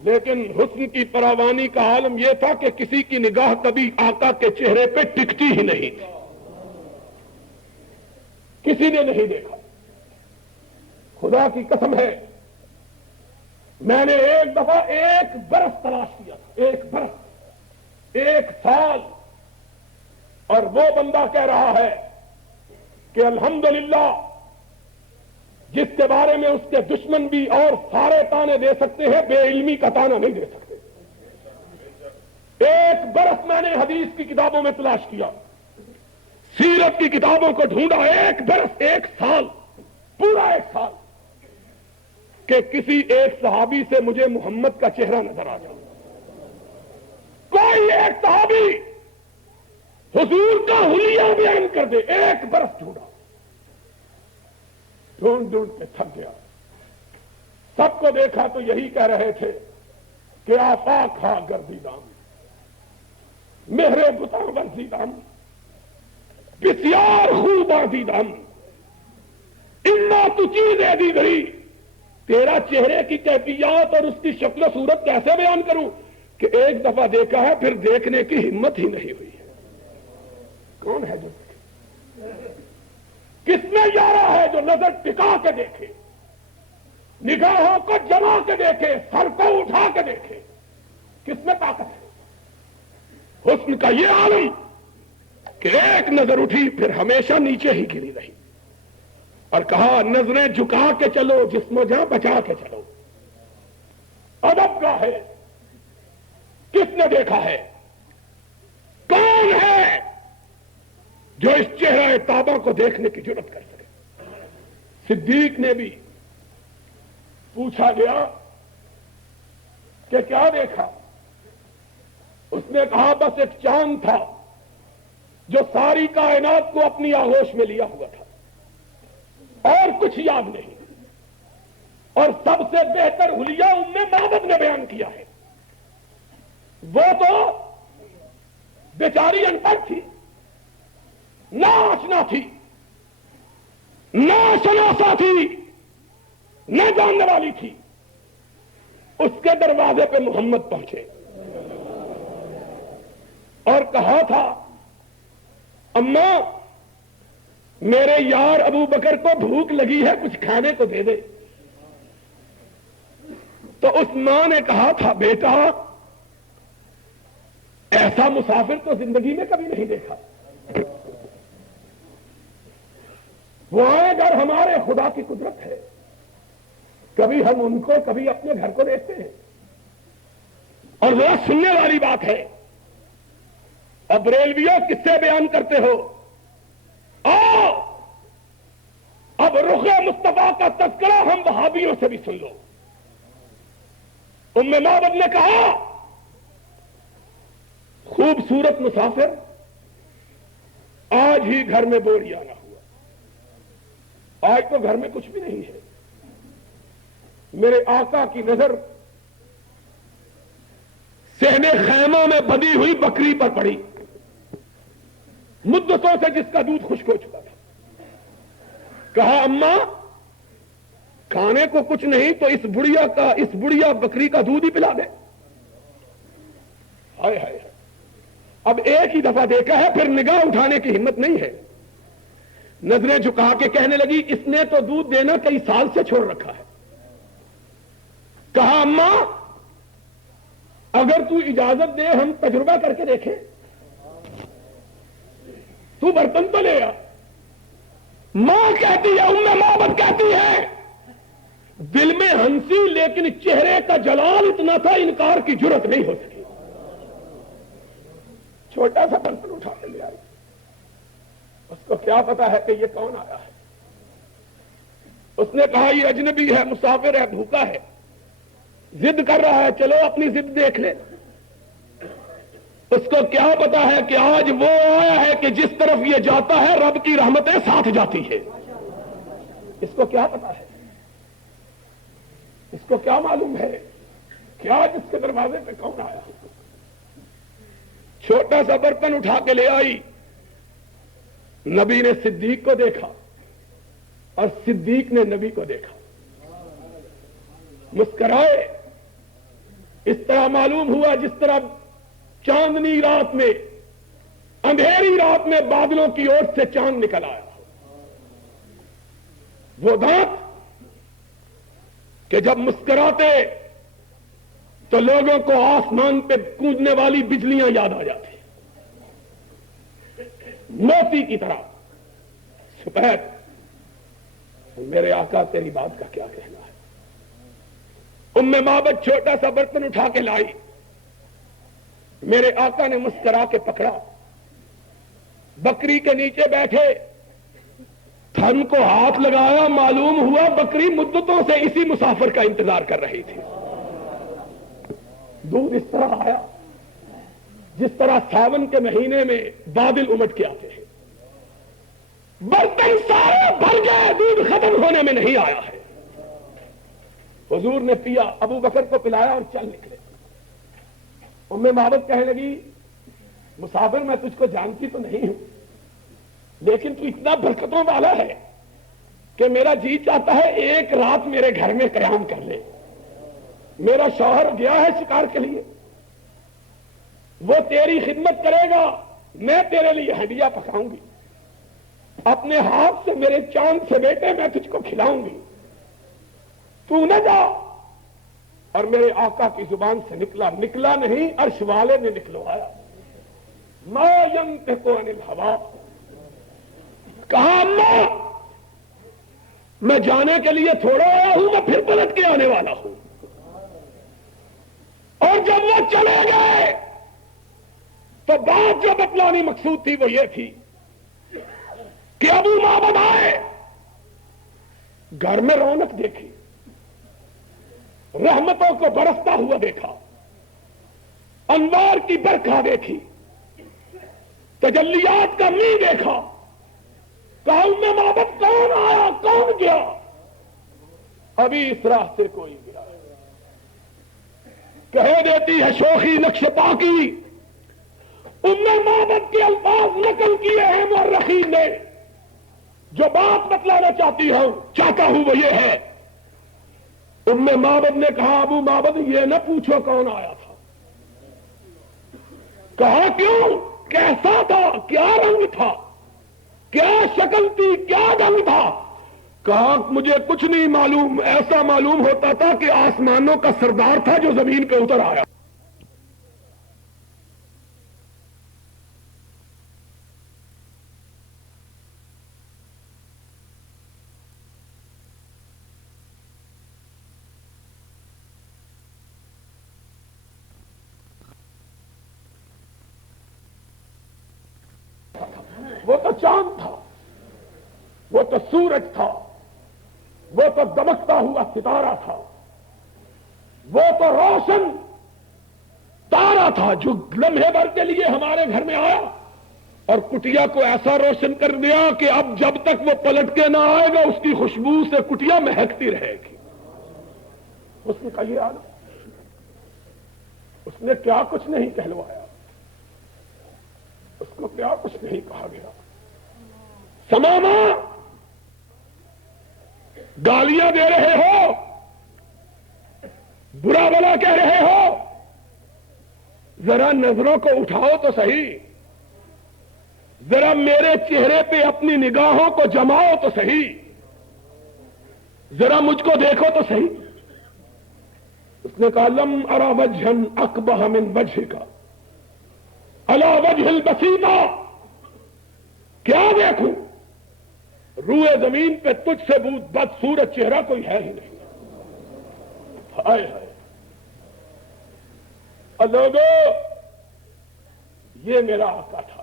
لیکن حسن کی فراوانی کا عالم یہ تھا کہ کسی کی نگاہ کبھی آقا کے چہرے پہ ٹکتی ہی نہیں تھی، کسی نے نہیں دیکھا۔ خدا کی قسم ہے میں نے ایک دفعہ 1 برس تلاش کیا تھا، 1 برس، 1 سال، اور وہ بندہ کہہ رہا ہے کہ الحمدللہ جس کے بارے میں اس کے دشمن بھی اور سارے تانے دے سکتے ہیں، بے علمی کا تانا نہیں دے سکتے۔ 1 برس میں نے حدیث کی کتابوں میں تلاش کیا، سیرت کی کتابوں کو ڈھونڈا، 1 برس، 1 سال، پورا 1 سال، کہ کسی ایک صحابی سے مجھے محمد کا چہرہ نظر آ جائے، کوئی ایک صحابی حضور کا حلیہ بیان کر دے۔ 1 برس ڈھونڈا، ڈھونڈ ڈھونڈ کے تھک گیا۔ سب کو دیکھا تو یہی کہہ رہے تھے کہ آفاق کھا گردیدام، مہرے بتاں ورزیدام، بسیار خوباں دیدام، انا تو چیزیں دی گئی۔ تیرا چہرے کی کیفیات اور اس کی شکل و صورت کیسے بیان کروں کہ ایک دفعہ دیکھا ہے پھر دیکھنے کی ہمت ہی نہیں ہوئی ہے۔ کون ہے جو کس میں یارہ ہے جو نظر ٹکا کے دیکھے، نگاہوں کو جما کے دیکھے، سر کو اٹھا کے دیکھے، کس میں طاقت ہے؟ حسن کا یہ عالم کہ ایک نظر اٹھی پھر ہمیشہ نیچے ہی گری رہی، اور کہا نظریں جھکا کے چلو، جسم و جاں بچا کے چلو۔ ادب کا ہے، کس نے دیکھا ہے؟ کون ہے جو اس چہرہ تابہ کو دیکھنے کی جرات کر سکے؟ صدیق نے بھی پوچھا گیا کہ کیا دیکھا؟ اس نے کہا بس ایک چاند تھا جو ساری کائنات کو اپنی آغوش میں لیا ہوا تھا، اور کچھ یاد نہیں، اور سب سے بہتر حلیہ ام معبد نے بیان کیا ہے، وہ تو بیچاری ان پڑھ تھی، ناشنا تھی، ناشناسا تھی، نہ جاننے والی تھی. اس کے دروازے پہ محمد پہنچے اور کہا تھا اماں میرے یار ابو بکر کو بھوک لگی ہے، کچھ کھانے کو دے دے. تو اس ماں نے کہا تھا بیٹا ایسا مسافر تو زندگی میں کبھی نہیں دیکھا. وہ آئے گھر ہمارے خدا کی قدرت ہے، کبھی ہم ان کو کبھی اپنے گھر کو دیکھتے ہیں. اور ذرا سننے والی بات ہے، اب ریلویوں کس سے بیان کرتے ہو؟ آؤ اب رخ مصطفیٰ کا تذکرہ ہم وہابیوں سے بھی سن لو. ام معبد نے کہا خوبصورت مسافر آج ہی گھر میں بوری آنا ہوا، آج تو گھر میں کچھ بھی نہیں ہے. میرے آقا کی نظر صحن خیموں میں بندھی ہوئی بکری پر پڑی، مدتوں سے جس کا دودھ خشک ہو چکا تھا. کہا اماں کھانے کو کچھ نہیں تو اس بڑھیا بکری کا دودھ ہی پلا دے. ہائے ہائے، اب ایک ہی دفعہ دیکھا ہے پھر نگاہ اٹھانے کی ہمت نہیں ہے. نظریں جھکا کے کہنے لگی اس نے تو دودھ دینا کئی سال سے چھوڑ رکھا ہے. کہا اماں اگر تو اجازت دے ہم تجربہ کر کے دیکھیں. تو برتن تو لے آ. ماں کہتی ہے ام معبد کہتی ہے دل میں ہنسی لیکن چہرے کا جلال اتنا تھا انکار کی جرت نہیں ہو سکی. چھوٹا سا برتن اٹھا کے لے آئی. اس کو کیا پتا ہے کہ یہ کون آیا ہے. اس نے کہا یہ اجنبی ہے، مسافر ہے، بھوکا ہے، ضد کر رہا ہے، چلو اپنی ضد دیکھ لے. اس کو کیا پتا ہے کہ آج وہ آیا ہے کہ جس طرف یہ جاتا ہے رب کی رحمتیں ساتھ جاتی ہے. اس کو کیا پتا ہے، اس کو کیا معلوم ہے کہ آج اس کے دروازے پہ کون آیا. چھوٹا سا برتن اٹھا کے لے آئی. نبی نے صدیق کو دیکھا اور صدیق نے نبی کو دیکھا، مسکرائے. اس طرح معلوم ہوا جس طرح چاندنی رات میں، اندھیری رات میں بادلوں کی اوٹ سے چاند نکل آیا. وہ دانت کہ جب مسکراتے تو لوگوں کو آسمان پہ گونجنے والی بجلیاں یاد آ جاتی، موتی کی طرح سفید. میرے آقا تیری بات کا کیا کہنا ہے. ام معبد چھوٹا سا برتن اٹھا کے لائی. میرے آقا نے مسکرا کے پکڑا، بکری کے نیچے بیٹھے، تھن کو ہاتھ لگایا. معلوم ہوا بکری مدتوں سے اسی مسافر کا انتظار کر رہی تھی. دودھ اس طرح آیا جس طرح ساون کے مہینے میں بادل امٹ کے آتے ہیں. برتن سارے بھر گئے، دودھ ختم ہونے میں نہیں آیا ہے. حضور نے پیا، ابو بکر کو پلایا اور چل نکلے. ام معبد کہنے لگی مسافر میں تجھ کو جانتی تو نہیں ہوں لیکن تو اتنا برکتوں والا ہے کہ میرا جی چاہتا ہے ایک رات میرے گھر میں قیام کر لے. میرا شوہر گیا ہے شکار کے لیے، وہ تیری خدمت کرے گا، میں تیرے لیے ہڈیاں پکاؤں گی، اپنے ہاتھ سے میرے چاند سے بیٹے میں تجھ کو کھلاؤں گی، تو نہ جا. اور میرے آقا کی زبان سے نکلا نہیں، عرش والے نے نکلوایا. ما ينطق عن الهوى. کہا اماں میں جانے کے لیے تھوڑا آیا ہوں، میں پھر پلٹ کے آنے والا ہوں. اور جب وہ چلے گئے تو بات جو بتلانی مقصود تھی وہ یہ تھی کہ ابو معبد آئے، گھر میں رونق دیکھی، رحمتوں کو برستا ہوا دیکھا، انوار کی برکھا دیکھی، تجلیات کا می دیکھا. کہا ام معبد کون آیا کون گیا؟ ابھی اس راستے کوئی گیا. کہہ دیتی ہے شوخی نقش پاکی معبد کے الفاظ نقل کیے ہیں مورخین نے. جو بات بتلانا چاہتا ہوں وہ یہ ہے، معبد نے کہا ابو معبد یہ نہ پوچھو کون آیا تھا. کہا کیوں؟ کیسا تھا؟ کیا رنگ تھا؟ کیا شکل تھی؟ کیا رنگ تھا؟ کہا مجھے کچھ نہیں معلوم، ایسا معلوم ہوتا تھا کہ آسمانوں کا سردار تھا جو زمین پہ اتر آیا. وہ تو چاند تھا، وہ تو سورج تھا، وہ تو دمکتا ہوا ستارہ تھا، وہ تو روشن تارا تھا جو لمحے بھر کے لیے ہمارے گھر میں آیا اور کٹیا کو ایسا روشن کر دیا کہ اب جب تک وہ پلٹ کے نہ آئے گا اس کی خوشبو سے کٹیا مہکتی رہے گی. اس نے کہا یہ آنا، اس نے کیا کچھ نہیں کہلوایا، اس کو کیا کچھ نہیں کہا گیا. سماما گالیاں دے رہے ہو، برا بلا کہہ رہے ہو، ذرا نظروں کو اٹھاؤ تو صحیح، ذرا میرے چہرے پہ اپنی نگاہوں کو جماؤ تو صحیح، ذرا مجھ کو دیکھو تو صحیح. اس نے کہا لم ارا وجہن اقبح من وجہک علی وجہ البسیطہ، کیا دیکھوں روئے زمین پہ تجھ سے بدصورت چہرہ کوئی ہے ہی نہیں. ہائے ہائے لوگو، یہ میرا آقا تھا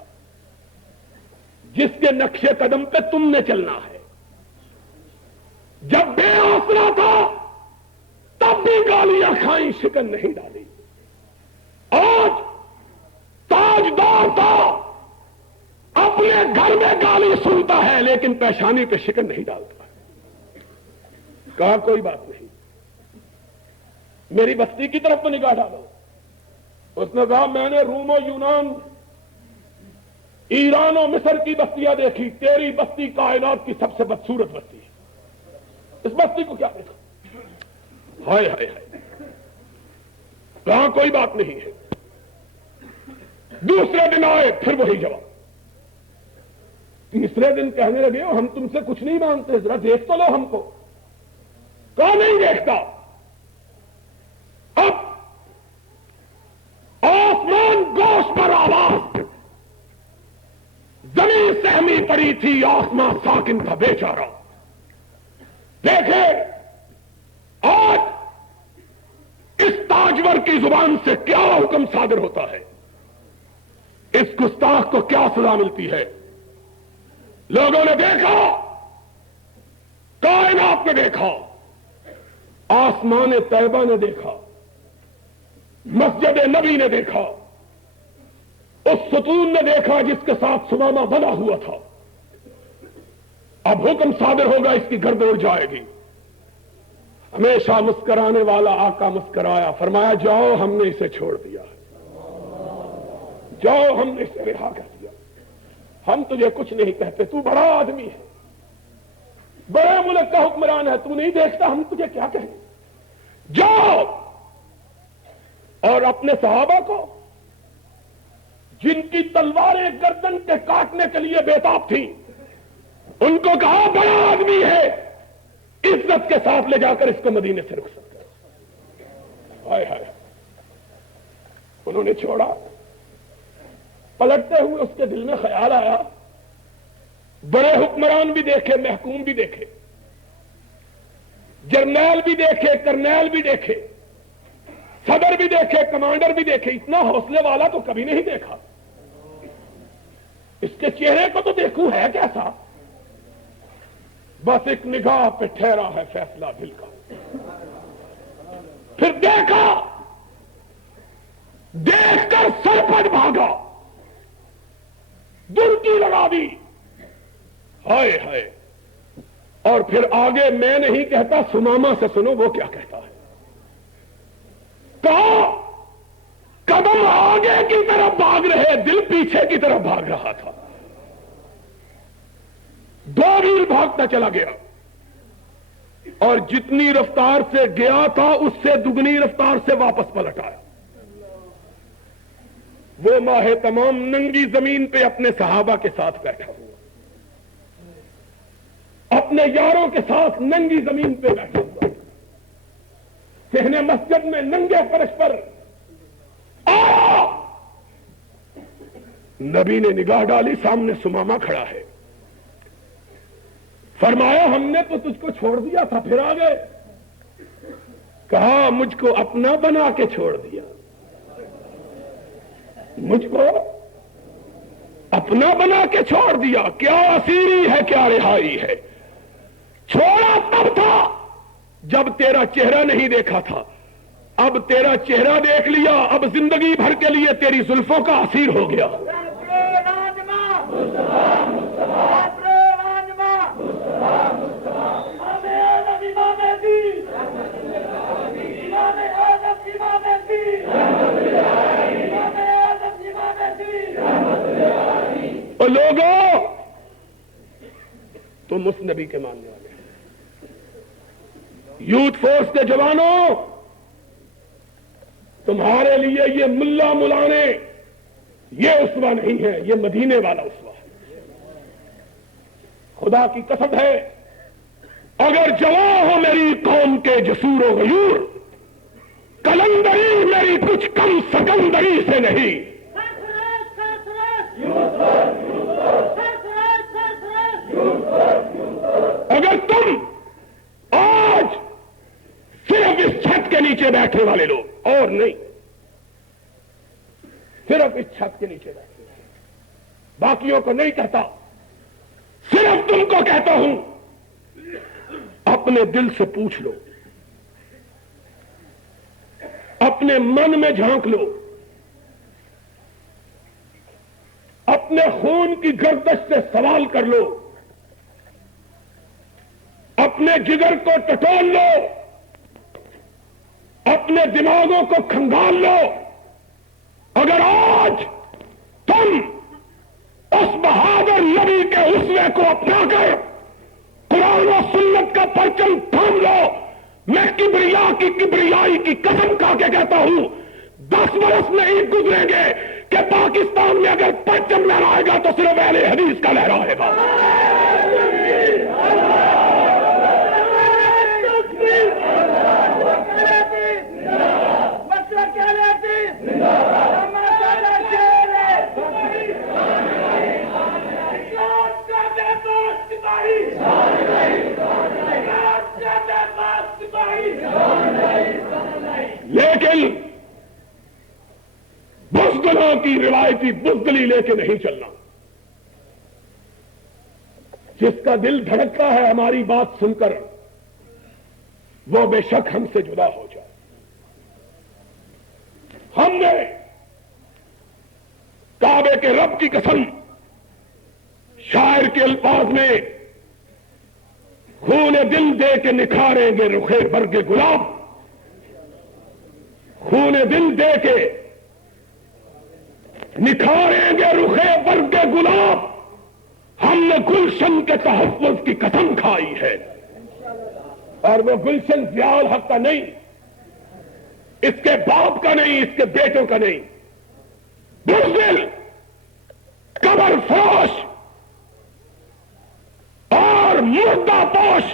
جس کے نقش قدم پہ تم نے چلنا ہے. جب بے آسرا تھا تب بھی گالیاں کھائیں، شکن نہیں ڈالی. آج تاجدار تھا، اپنے گھر میں گالی سنتا ہے لیکن پیشانی پہ شکن نہیں ڈالتا. کہا کوئی بات نہیں، میری بستی کی طرف تو نگاہ ڈالو. اس نے کہا میں نے روم و یونان، ایران و مصر کی بستیاں دیکھی، تیری بستی کائنات کی سب سے بدصورت بستی ہے. اس بستی کو کیا دیکھا؟ ہائے ہائے ہائے. کہا کوئی بات نہیں ہے. دوسرے دن آئے پھر وہی جواب. تیسرے دن کہنے لگے ہم تم سے کچھ نہیں مانتے، ذرا دیکھ تو لو ہم کو. کہا نہیں دیکھتا. اب آسمان گوش پر آواز، زمین سہمی پڑی تھی، آسمان ساکن تھا بیچارہ. دیکھے آج اس تاجور کی زبان سے کیا حکم صادر ہوتا ہے، اس گستاخ کو کیا سزا ملتی ہے. لوگوں نے دیکھا، کائنات نے دیکھا، آسمان طیبہ نے دیکھا، مسجد نبی نے دیکھا، اس ستون نے دیکھا جس کے ساتھ سمامہ بنا ہوا تھا. اب حکم صادر ہوگا، اس کی گردن اڑ جائے گی. ہمیشہ مسکرانے والا آقا مسکرایا، فرمایا جاؤ ہم نے اسے چھوڑ دیا، جاؤ ہم نے اسے رہا کر دیا. ہم تجھے کچھ نہیں کہتے، تو بڑا آدمی ہے، بڑے ملک کا حکمران ہے، تو نہیں دیکھتا ہم تجھے کیا کہیں. جاؤ اور اپنے صحابہ کو جن کی تلواریں گردن کے کاٹنے کے لیے بےتاب تھیں، ان کو کہا بڑا آدمی ہے، عزت کے ساتھ لے جا کر اس کو مدینے سے رخصت کرو. ہائے ہائے. انہوں نے چھوڑا. پلٹتے ہوئے اس کے دل میں خیال آیا، بڑے حکمران بھی دیکھے، محکوم بھی دیکھے، جرنیل بھی دیکھے، کرنیل بھی دیکھے، صدر بھی دیکھے، کمانڈر بھی دیکھے، اتنا حوصلے والا تو کبھی نہیں دیکھا. اس کے چہرے کو تو دیکھوں ہے کیسا. بس ایک نگاہ پہ ٹھہرا ہے فیصلہ دل کا. پھر دیکھا، دیکھ کر سر پٹ بھاگا، درکی لگا دی. ہائے ہائے. اور پھر آگے میں نہیں کہتا، سمامہ سے سنو وہ کیا کہتا ہے. کہا قدم آگے کی طرف بھاگ رہے، دل پیچھے کی طرف بھاگ رہا تھا. 2 میل بھاگتا چلا گیا اور جتنی رفتار سے گیا تھا اس سے دگنی رفتار سے واپس پلٹ آیا. وہ ماہ تمام ننگی زمین پہ اپنے صحابہ کے ساتھ بیٹھا ہوا، اپنے یاروں کے ساتھ ننگی زمین پہ بیٹھا ہوا. صحن مسجد میں ننگے فرش پر آیا. نبی نے نگاہ ڈالی، سامنے سمامہ کھڑا ہے. فرمایا ہم نے تو تجھ کو چھوڑ دیا تھا، پھر آ گئے. کہا مجھ کو اپنا بنا کے چھوڑ دیا، مجھ کو اپنا بنا کے چھوڑ دیا. کیا اسیری ہے، کیا رہائی ہے. چھوڑا تب تھا جب تیرا چہرہ نہیں دیکھا تھا، اب تیرا چہرہ دیکھ لیا، اب زندگی بھر کے لیے تیری زلفوں کا اسیر ہو گیا. اور لوگوں تم اس نبی کے ماننے والے، یوتھ فورس کے جوانوں، تمہارے لیے یہ ملا ملانے یہ اسوہ نہیں ہے، یہ مدینے والا اسوہ ہے. خدا کی قسم ہے، اگر جواں ہو میری قوم کے جسور و غیور، کلندری میری کچھ کم سکندری سے نہیں. اگر تم آج صرف اس چھت کے نیچے بیٹھے والے لوگ، اور نہیں، صرف اس چھت کے نیچے بیٹھے، باقیوں کو نہیں کہتا، صرف تم کو کہتا ہوں، اپنے دل سے پوچھ لو، اپنے من میں جھانک لو، اپنے خون کی گردش سے سوال کر لو، اپنے جگر کو ٹٹول لو، اپنے دماغوں کو کھنگال لو. اگر آج تم اس بہادر نبی کے اسوے کو اپنا کر قرآن و سنت کا پرچم تھام لو، میں کبریائی کی قسم کھا کے کہتا ہوں 10 برس نہیں گزریں گے کہ پاکستان میں اگر پرچم لہرائے گا تو صرف اہل حدیث کا لہرائے گا. لیکن بزدلوں کی روایتی بزدلی لے کے نہیں چلنا. جس کا دل دھڑکتا ہے ہماری بات سن کر، وہ بے شک ہم سے جدا ہو جائے. ہم نے کعبے کے رب کی قسم، شاعر کے الفاظ میں خون دل دے کے نکھاریں گے رخے برگ گلاب، خون دل دے کے نکھاریں گے رخے برگ گلاب. ہم نے گلشن کے تحفظ کی قسم کھائی ہے، اور وہ گلشن ضیاء الحق کا نہیں، اس کے باپ کا نہیں، اس کے بیٹوں کا نہیں. بزدل، قبر فروش اور مردہ پوش،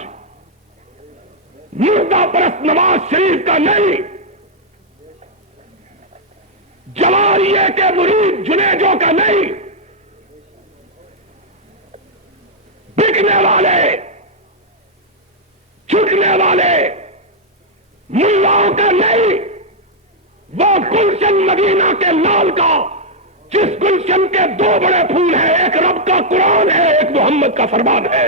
مردہ پرست نواز شریف کا نہیں، جواریے کے مرید جنیجوں کا نہیں، بکنے والے جھکنے والے ملاؤں کا نہیں، وہ گلشن مدینہ کے لال کا، جس گلشن کے 2 بڑے پھول ہیں، ایک رب کا قرآن ہے، ایک محمد کا فرمان ہے.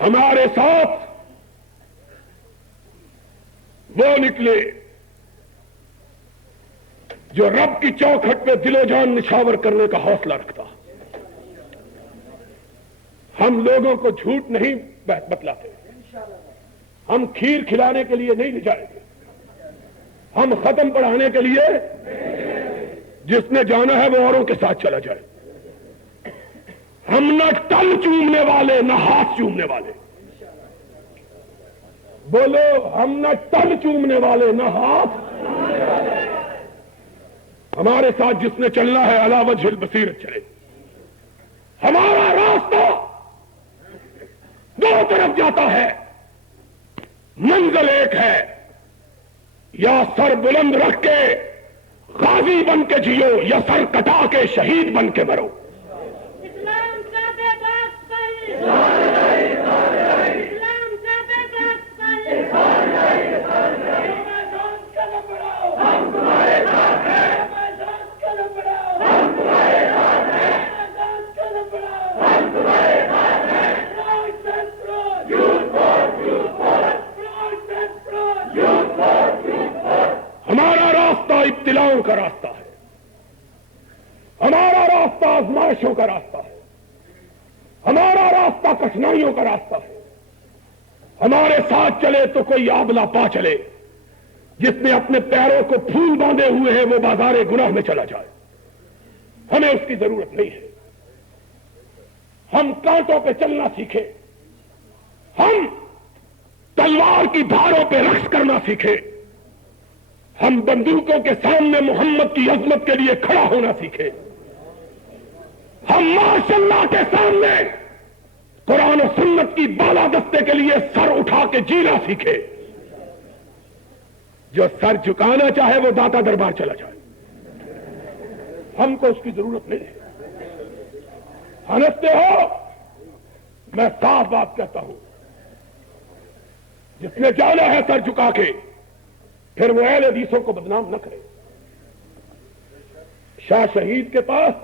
ہمارے ساتھ وہ نکلے جو رب کی چوکھٹ پہ دل و جان نچھاور کرنے کا حوصلہ رکھتا. ہم لوگوں کو جھوٹ نہیں بتلاتے, ہم کھیر کھلانے کے لیے نہیں لے جائیں گے, ہم ختم پڑھانے کے لیے, جس نے جانا ہے وہ اوروں کے ساتھ چلا جائے. ہم نہ ٹل چومنے والے نہ ہاتھ چومنے والے. بولو, ہم نہ ٹل چومنے والے نہ ہاتھ. ہمارے ساتھ جس نے چلنا ہے علی وجہ البصیرت چلے. ہمارا راستہ دو طرف جاتا ہے, منزل ایک ہے, یا سر بلند رکھ کے غازی بن کے جیو یا سر کٹا کے شہید بن کے مرو. اسلام کا بے باک پر, اسلام کا بے باک پر, میدان قلم بڑھاؤ, ہم تمہارے ساتھ ہیں, میدان قلم بڑھاؤ, ہم تمہارے ساتھ ہیں, میدان قلم بڑھاؤ, ہم تمہارے ساتھ ہیں. Rise and front, youth for youth for, rise and front, youth for youth for. ہمارا راستہ ابتلاؤں کا راستہ ہے, ہمارا راستہ آزمائشوں کا راستہ ہے, ہمارا راستہ کٹھنائیوں کا راستہ ہے. ہمارے ساتھ چلے تو کوئی آبلا پا چلے, جس نے اپنے پیروں کو پھول باندھے ہوئے ہیں وہ بازار گناہ میں چلا جائے. ہمیں اس کی ضرورت نہیں ہے. ہم کانٹوں پہ چلنا سیکھیں, ہم تلوار کی دھاروں پہ رقص کرنا سیکھیں, ہم بندوقوں کے سامنے محمد کی عظمت کے لیے کھڑا ہونا سیکھیں, ہم ماشاء اللہ کے سامنے قرآن و سنت کی بالادستے کے لیے سر اٹھا کے جینا سیکھے. جو سر جھکانا چاہے وہ داتا دربار چلا جائے, ہم کو اس کی ضرورت نہیں ہے. ہنستے ہو, میں صاف بات کہتا ہوں, جس نے جانا ہے سر جھکا کے پھر وہ اہل حدیثوں کو بدنام نہ کرے. شاہ شہید کے پاس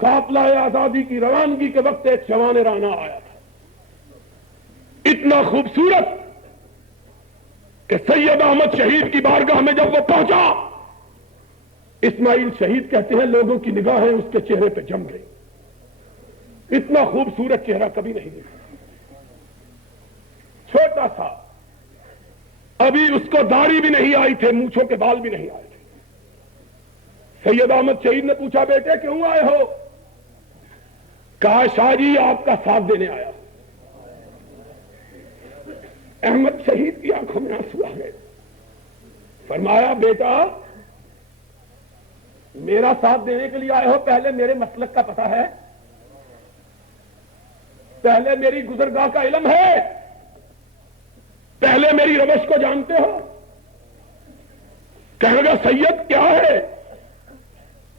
قافلہ آزادی کی روانگی کے وقت ایک جوان رانا آیا تھا, اتنا خوبصورت کہ سید احمد شہید کی بارگاہ میں جب وہ پہنچا, اسماعیل شہید کہتے ہیں لوگوں کی نگاہیں اس کے چہرے پہ جم گئی. اتنا خوبصورت چہرہ کبھی نہیں دیکھا. چھوٹا سا, ابھی اس کو داڑھی بھی نہیں آئی تھے, مونچھوں کے بال بھی نہیں آئے تھے. سید احمد شہید نے پوچھا بیٹے کیوں آئے ہو؟ کہا شاہ جی آپ کا ساتھ دینے آیا. احمد شہید کی آنکھوں میں آنسو آ گئے. فرمایا بیٹا میرا ساتھ دینے کے لیے آئے ہو, پہلے میرے مسلک کا پتہ ہے, پہلے میری گزرگاہ کا علم ہے, پہلے میری روش کو جانتے ہو؟ کہنے لگا سید کیا ہے؟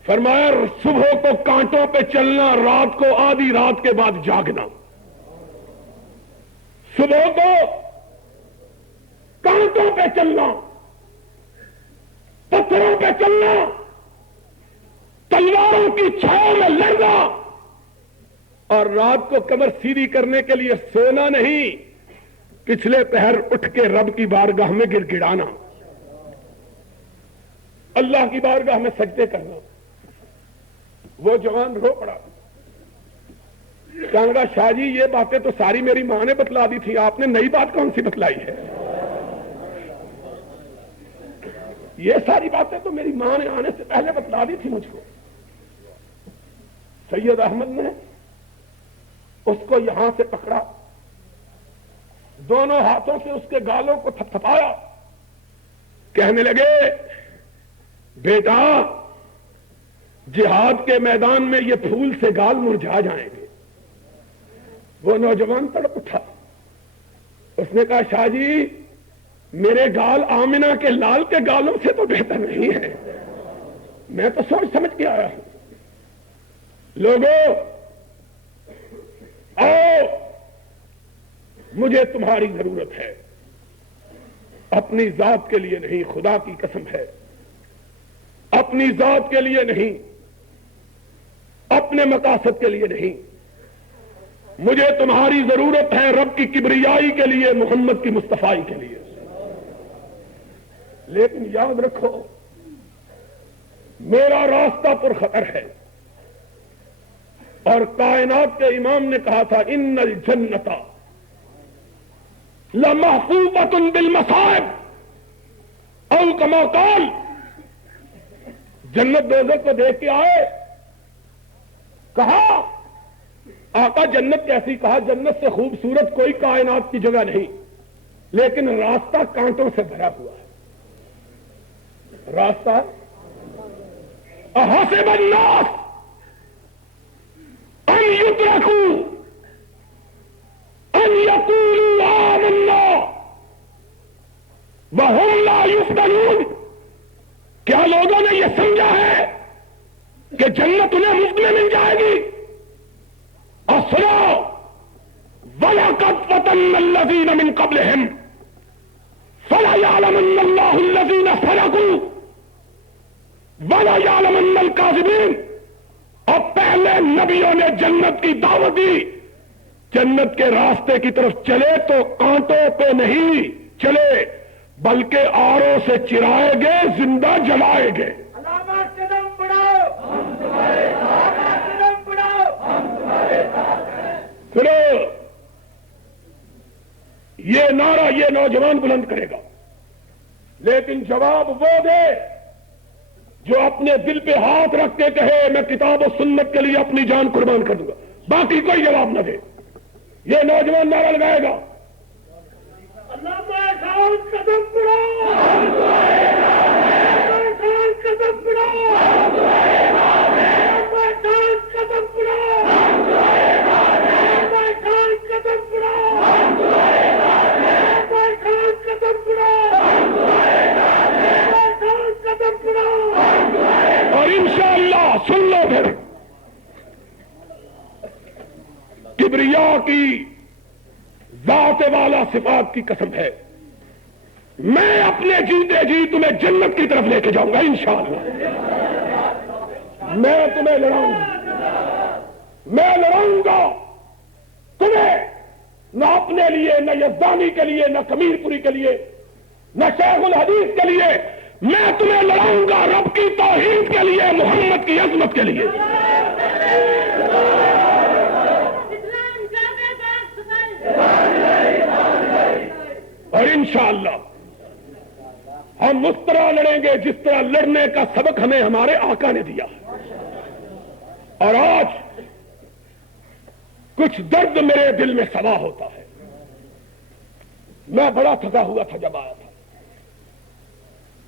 فرمایا صبح کو کانٹوں پہ چلنا, رات کو آدھی رات کے بعد جاگنا. صبح کو کانٹوں پہ چلنا, پتھروں پہ چلنا, تلواروں کی چھاؤں میں لڑنا, اور رات کو کمر سیدھی کرنے کے لیے سونا نہیں, پچھلے پہر اٹھ کے رب کی بارگاہ میں گر گڑانا, اللہ کی بارگاہ میں سجدے کرنا. وہ جوان رو پڑا, کہنے لگا شاہ جی یہ باتیں تو ساری میری ماں نے بتلا دی تھی, آپ نے نئی بات کون سی بتلائی ہے؟ یہ ساری باتیں تو میری ماں نے آنے سے پہلے بتلا دی تھی مجھ کو. سید احمد نے اس کو یہاں سے پکڑا, دونوں ہاتھوں سے اس کے گالوں کو تھپتھپایا, کہنے لگے بیٹا جہاد کے میدان میں یہ پھول سے گال مرجھا جائیں گے. وہ نوجوان تڑپ اٹھا, اس نے کہا شاہ جی میرے گال آمنہ کے لال کے گالوں سے تو بہتر نہیں ہے, میں تو سوچ سمجھ کے آیا ہوں. لوگوں آؤ, مجھے تمہاری ضرورت ہے, اپنی ذات کے لیے نہیں, خدا کی قسم ہے, اپنی ذات کے لیے نہیں, اپنے مقاصد کے لیے نہیں, مجھے تمہاری ضرورت ہے رب کی کبریائی کے لیے, محمد کی مصطفائی کے لیے. لیکن یاد رکھو میرا راستہ پر خطر ہے، اور کائنات کے امام نے کہا تھا ان الجنت لمحفوظۃ بالمصائب او کما قال، جنت دوزخ کو دیکھ کے آئے، کہا آقا جنت کیسی؟ کہا جنت سے خوبصورت کوئی کائنات کی جگہ نہیں، لیکن راستہ کانٹوں سے بھرا ہوا ہے۔ راستہ احسب الناس ان یترکوا ان یقولوا آمنا وهم لا یفتنون، کیا لوگوں نے یہ سمجھا ہے کہ جنت انہیں مفت میں مل جائے گی؟ اور سنو وَلَقَدْ فَتَنَّا الَّذِينَ مِن قَبْلِهِمْ فَلَيَعْلَمَنَّ اللَّهُ الَّذِينَ صَدَقُوا وَلَيَعْلَمَنَّ الْكَاذِبِينَ، اور پہلے نبیوں نے جنت کی دعوت دی، جنت کے راستے کی طرف چلے تو کانٹوں پہ نہیں چلے بلکہ آروں سے چرائے گے، زندہ جلائے گے۔ سنو یہ نعرہ یہ نوجوان بلند کرے گا، لیکن جواب وہ دے جو اپنے دل پہ ہاتھ رکھ کے کہے میں کتاب و سنت کے لیے اپنی جان قربان کر دوں گا، باقی کوئی جواب نہ دے۔ یہ نوجوان نعرہ لگائے گا اللہ قدم بڑھاؤ، قدم بڑھاؤ، قدم بڑھاؤ، اور انشاءاللہ سن لو پھر، کبریا کی ذات والا صفات کی قسم ہے، میں اپنے جیتے جی تمہیں جنت کی طرف لے کے جاؤں گا انشاءاللہ۔ میں تمہیں لڑاؤں گا، میں لڑاؤں گا تمہیں، نہ اپنے لیے، نہ یزدانی کے لیے، نہ کمیر پوری کے لیے، نہ شیخ الحدیث کے لیے، میں تمہیں لڑاؤں گا رب کی توحید کے لیے، محمد کی عظمت کے لیے۔ اور انشاءاللہ ہم اس طرح لڑیں گے جس طرح لڑنے کا سبق ہمیں ہمارے آقا نے دیا۔ اور آج کچھ درد میرے دل میں سوا ہوتا ہے، میں بڑا تھکا ہوا تھا جب آیا تھا،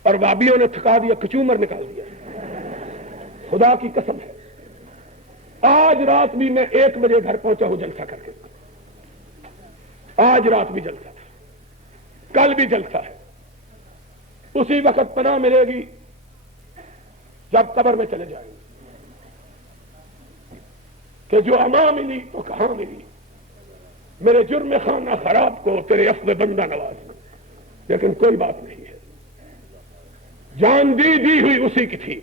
اور بابیوں نے تھکا دیا، کچومر نکال دیا، خدا کی قسم ہے۔ آج رات بھی میں 1 بجے گھر پہنچا ہوں جلسہ کر کے، آج رات بھی جلسہ تھا، کل بھی جلسہ ہے، اسی وقت پناہ ملے گی جب قبر میں چلے جائیں گے کہ جو اما ملی تو کہاں ملی، میرے جرم خانہ خراب کو تیرے عفو بندہ نواز، لیکن کوئی بات نہیں ہے، جان دی ہوئی اسی کی تھی۔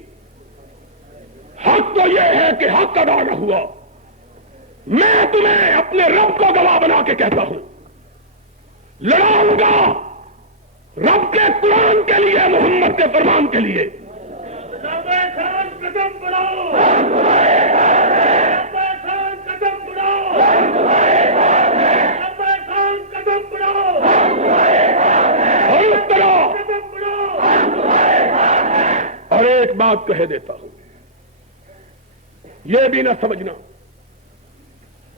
حق تو یہ ہے کہ حق ادا نہ ہوا، میں تمہیں اپنے رب کو گواہ بنا کے کہتا ہوں، لڑاؤں گا رب کے قرآن کے لیے، محمد کے فرمان کے لیے۔ قدم بڑھاؤ، قدم بڑھاؤ، قدم بڑھاؤ، اور اس طرح قدم بڑھاؤ۔ اور ایک بات کہہ دیتا ہوں، یہ بھی نہ سمجھنا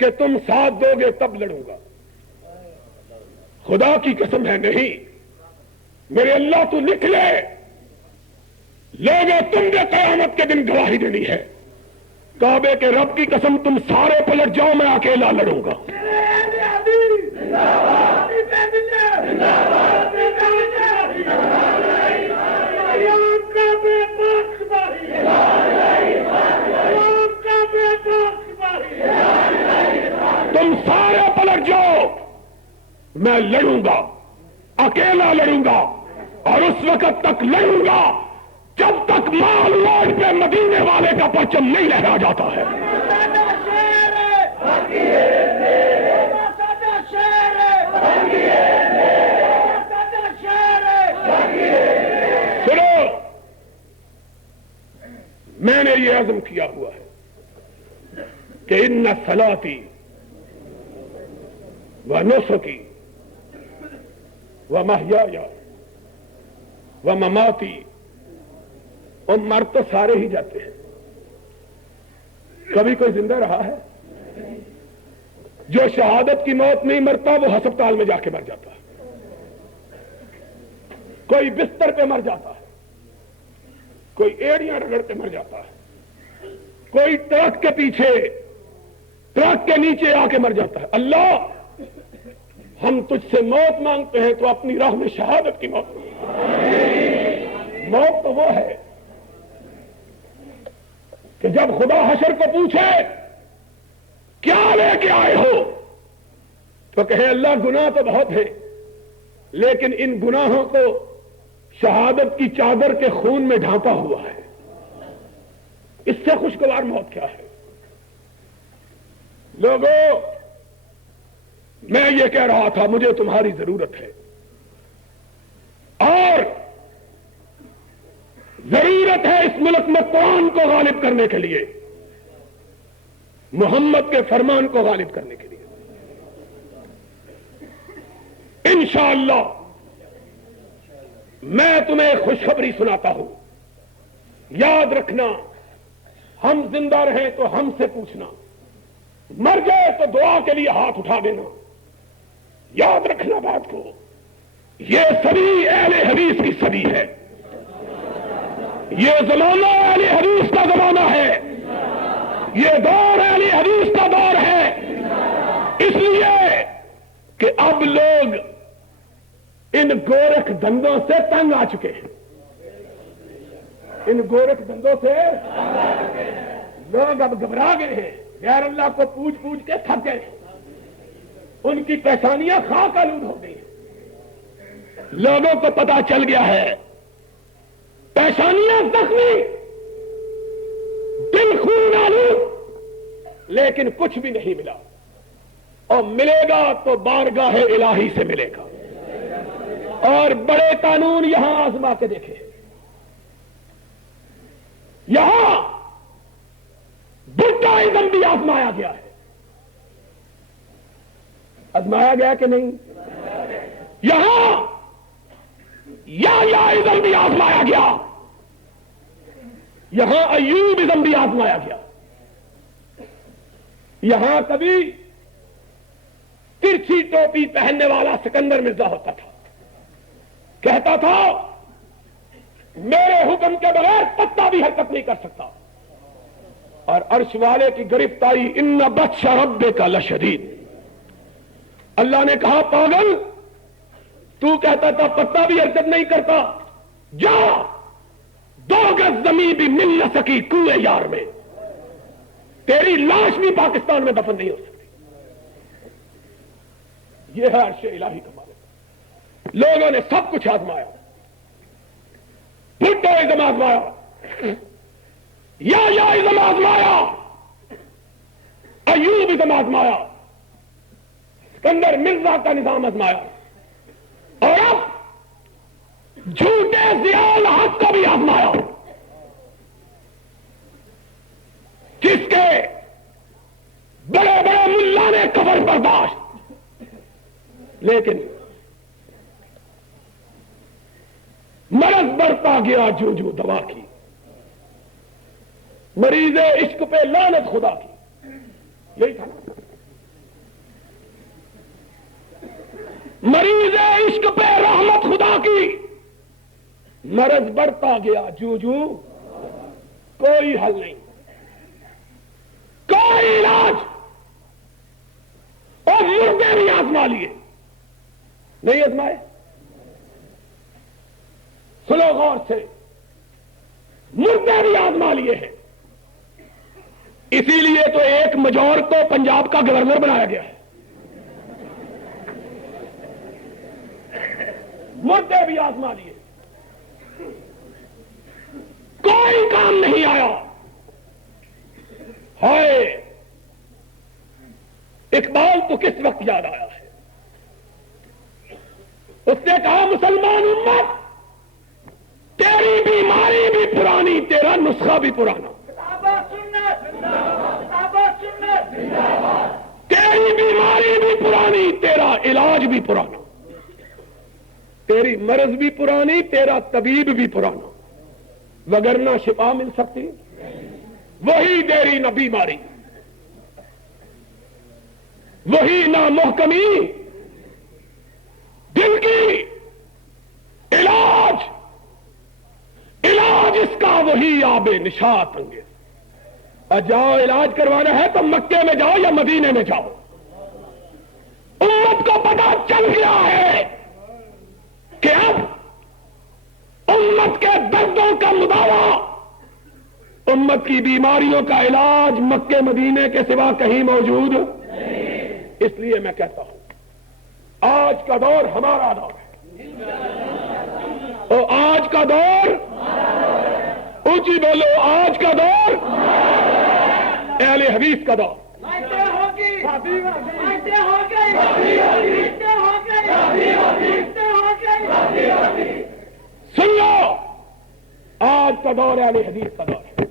کہ تم ساتھ دو گے تب لڑوں گا، خدا کی قسم ہے نہیں، میرے اللہ تو لکھ لے، لوگوں تم نے قیامت کے دن گواہی دینی ہے، کعبے کے رب کی قسم تم سارے پلٹ جاؤ، میں اکیلا لڑوں گا۔ تم سارے پلٹ جاؤ، میں لڑوں گا، اکیلا لڑوں گا، اور اس وقت تک لڑوں گا جب تک مال روڈ پہ مدینے والے کا پرچم نہیں لہرا جاتا ہے۔ عزم کیا ہوا ہے کہ ان صلاتی و نسکی و محیای و مماتی، اور مر تو سارے ہی جاتے ہیں، کبھی کوئی زندہ رہا ہے؟ جو شہادت کی موت نہیں مرتا وہ ہسپتال میں جا کے مر جاتا ہے، کوئی بستر پہ مر جاتا ہے، کوئی ایڑیاں رگڑ کے مر جاتا ہے، کوئی ٹرک کے پیچھے ٹرک کے نیچے آ کے مر جاتا ہے۔ اللہ ہم تجھ سے موت مانگتے ہیں تو اپنی راہ میں شہادت کی موت مانگتے ہیں۔ موت تو وہ ہے کہ جب خدا حشر کو پوچھے کیا لے کے آئے ہو تو کہے اللہ گناہ تو بہت ہیں لیکن ان گناہوں کو شہادت کی چادر کے خون میں ڈھانپا ہوا ہے، اس سے خوشگوار موت کیا ہے؟ لوگوں، میں یہ کہہ رہا تھا مجھے تمہاری ضرورت ہے، اور ضرورت ہے اس ملک میں قرآن کو غالب کرنے کے لیے، محمد کے فرمان کو غالب کرنے کے لیے۔ انشاءاللہ میں تمہیں خوشخبری سناتا ہوں، یاد رکھنا، ہم زندہ رہیں تو ہم سے پوچھنا، مر گئے تو دعا کے لیے ہاتھ اٹھا دینا۔ یاد رکھنا بات کو، یہ صدی اہل حدیث کی صدی ہے، یہ زمانہ اہل حدیث کا زمانہ ہے، یہ دور اہل حدیث کا دور ہے، اس لیے کہ اب لوگ ان گورکھ دندوں سے تنگ آ چکے ہیں، ان گورکھ دندوں سے لوگ اب گھبرا گئے ہیں، غیر اللہ کو پوچھ پوچھ کے تھک گئے ہیں، ان کی پیشانیاں خاک آلود ہو گئی ہیں، لوگوں کو پتا چل گیا ہے پیشانیاں زخمی، دل خون آلود، لیکن کچھ بھی نہیں ملا، اور ملے گا تو بارگاہ الہی سے ملے گا۔ اور بڑے قانون یہاں آزما کے دیکھے، یہاں بھٹائزم بھی آزمایا گیا ہے، آزمایا گیا کہ نہیں؟ یہاں یحییٰ بھی آزمایا گیا، یہاں ایوبزم بھی آزمایا گیا، یہاں کبھی ترچھی ٹوپی پہننے والا سکندر مرزا ہوتا تھا، کہتا تھا میرے حکم کے بغیر پتا بھی حرکت نہیں کر سکتا، اور عرش والے کی گرفتاری ان بطش ربک لشدید، اللہ نے کہا پاگل تو کہتا تھا پتا بھی حرکت نہیں کرتا، جا 2 گز زمین بھی مل نہ سکی کوئے یار میں، تیری لاش بھی پاکستان میں دفن نہیں ہو سکتی۔ یہ ہے عرش الہی کا مالک۔ لوگوں نے سب کچھ آزمایا، بھٹائزم آزمایا، یحییٰ آزمایا، ایوبزم آزمایا، سکندر مرزا کا نظام آزمایا، اور اب جھوٹے ضیاء الحق کو بھی آزمایا، جس کے بڑے بڑے ملا نے کفر برداشت، لیکن مرض بڑھتا گیا جو جو دوا کی، مریض عشق پہ لعنت خدا کی، یہی تھا نا؟ مریض عشق پہ رحمت خدا کی، مرض بڑھتا گیا جو جو، کوئی حل نہیں، کوئی علاج، اور مردے بھی آزما لیے، نہیں آزمائے؟ سنو غور سے، مردے بھی آزما لیے ہیں، اسی لیے تو ایک مجور کو پنجاب کا گورنر بنایا گیا ہے، مردے بھی آزما لیے، کوئی کام نہیں آیا۔ ہائے اقبال تو کس وقت یاد آیا ہے، اس نے کہا مسلمان امت تیری بیماری بھی پرانی، تیرا نسخہ بھی پرانا، علاج بھی پرانا، تیری مرض بھی پرانی، تیرا طبیب بھی پرانا، وگرنہ شفا مل سکتی؟ وہی دیری نہ بیماری، وہی نہ محکمی، دل کی علاج اس کا وہی آب نشاط انگیز۔ اور جاؤ علاج کروانا ہے تو مکے میں جاؤ یا مدینے میں جاؤ۔ امت کو پتہ چل گیا ہے کہ اب امت کے دردوں کا مداوا، امت کی بیماریوں کا علاج مکے مدینے کے سوا کہیں موجود نہیں۔ اس لیے میں کہتا ہوں آج کا دور ہمارا دور ہے، اور آج کا دور، اونچی بولو، آج کا دور اہل حدیث کا دور۔ سن لو، آج کا دور اہل حدیث کا دور ہے۔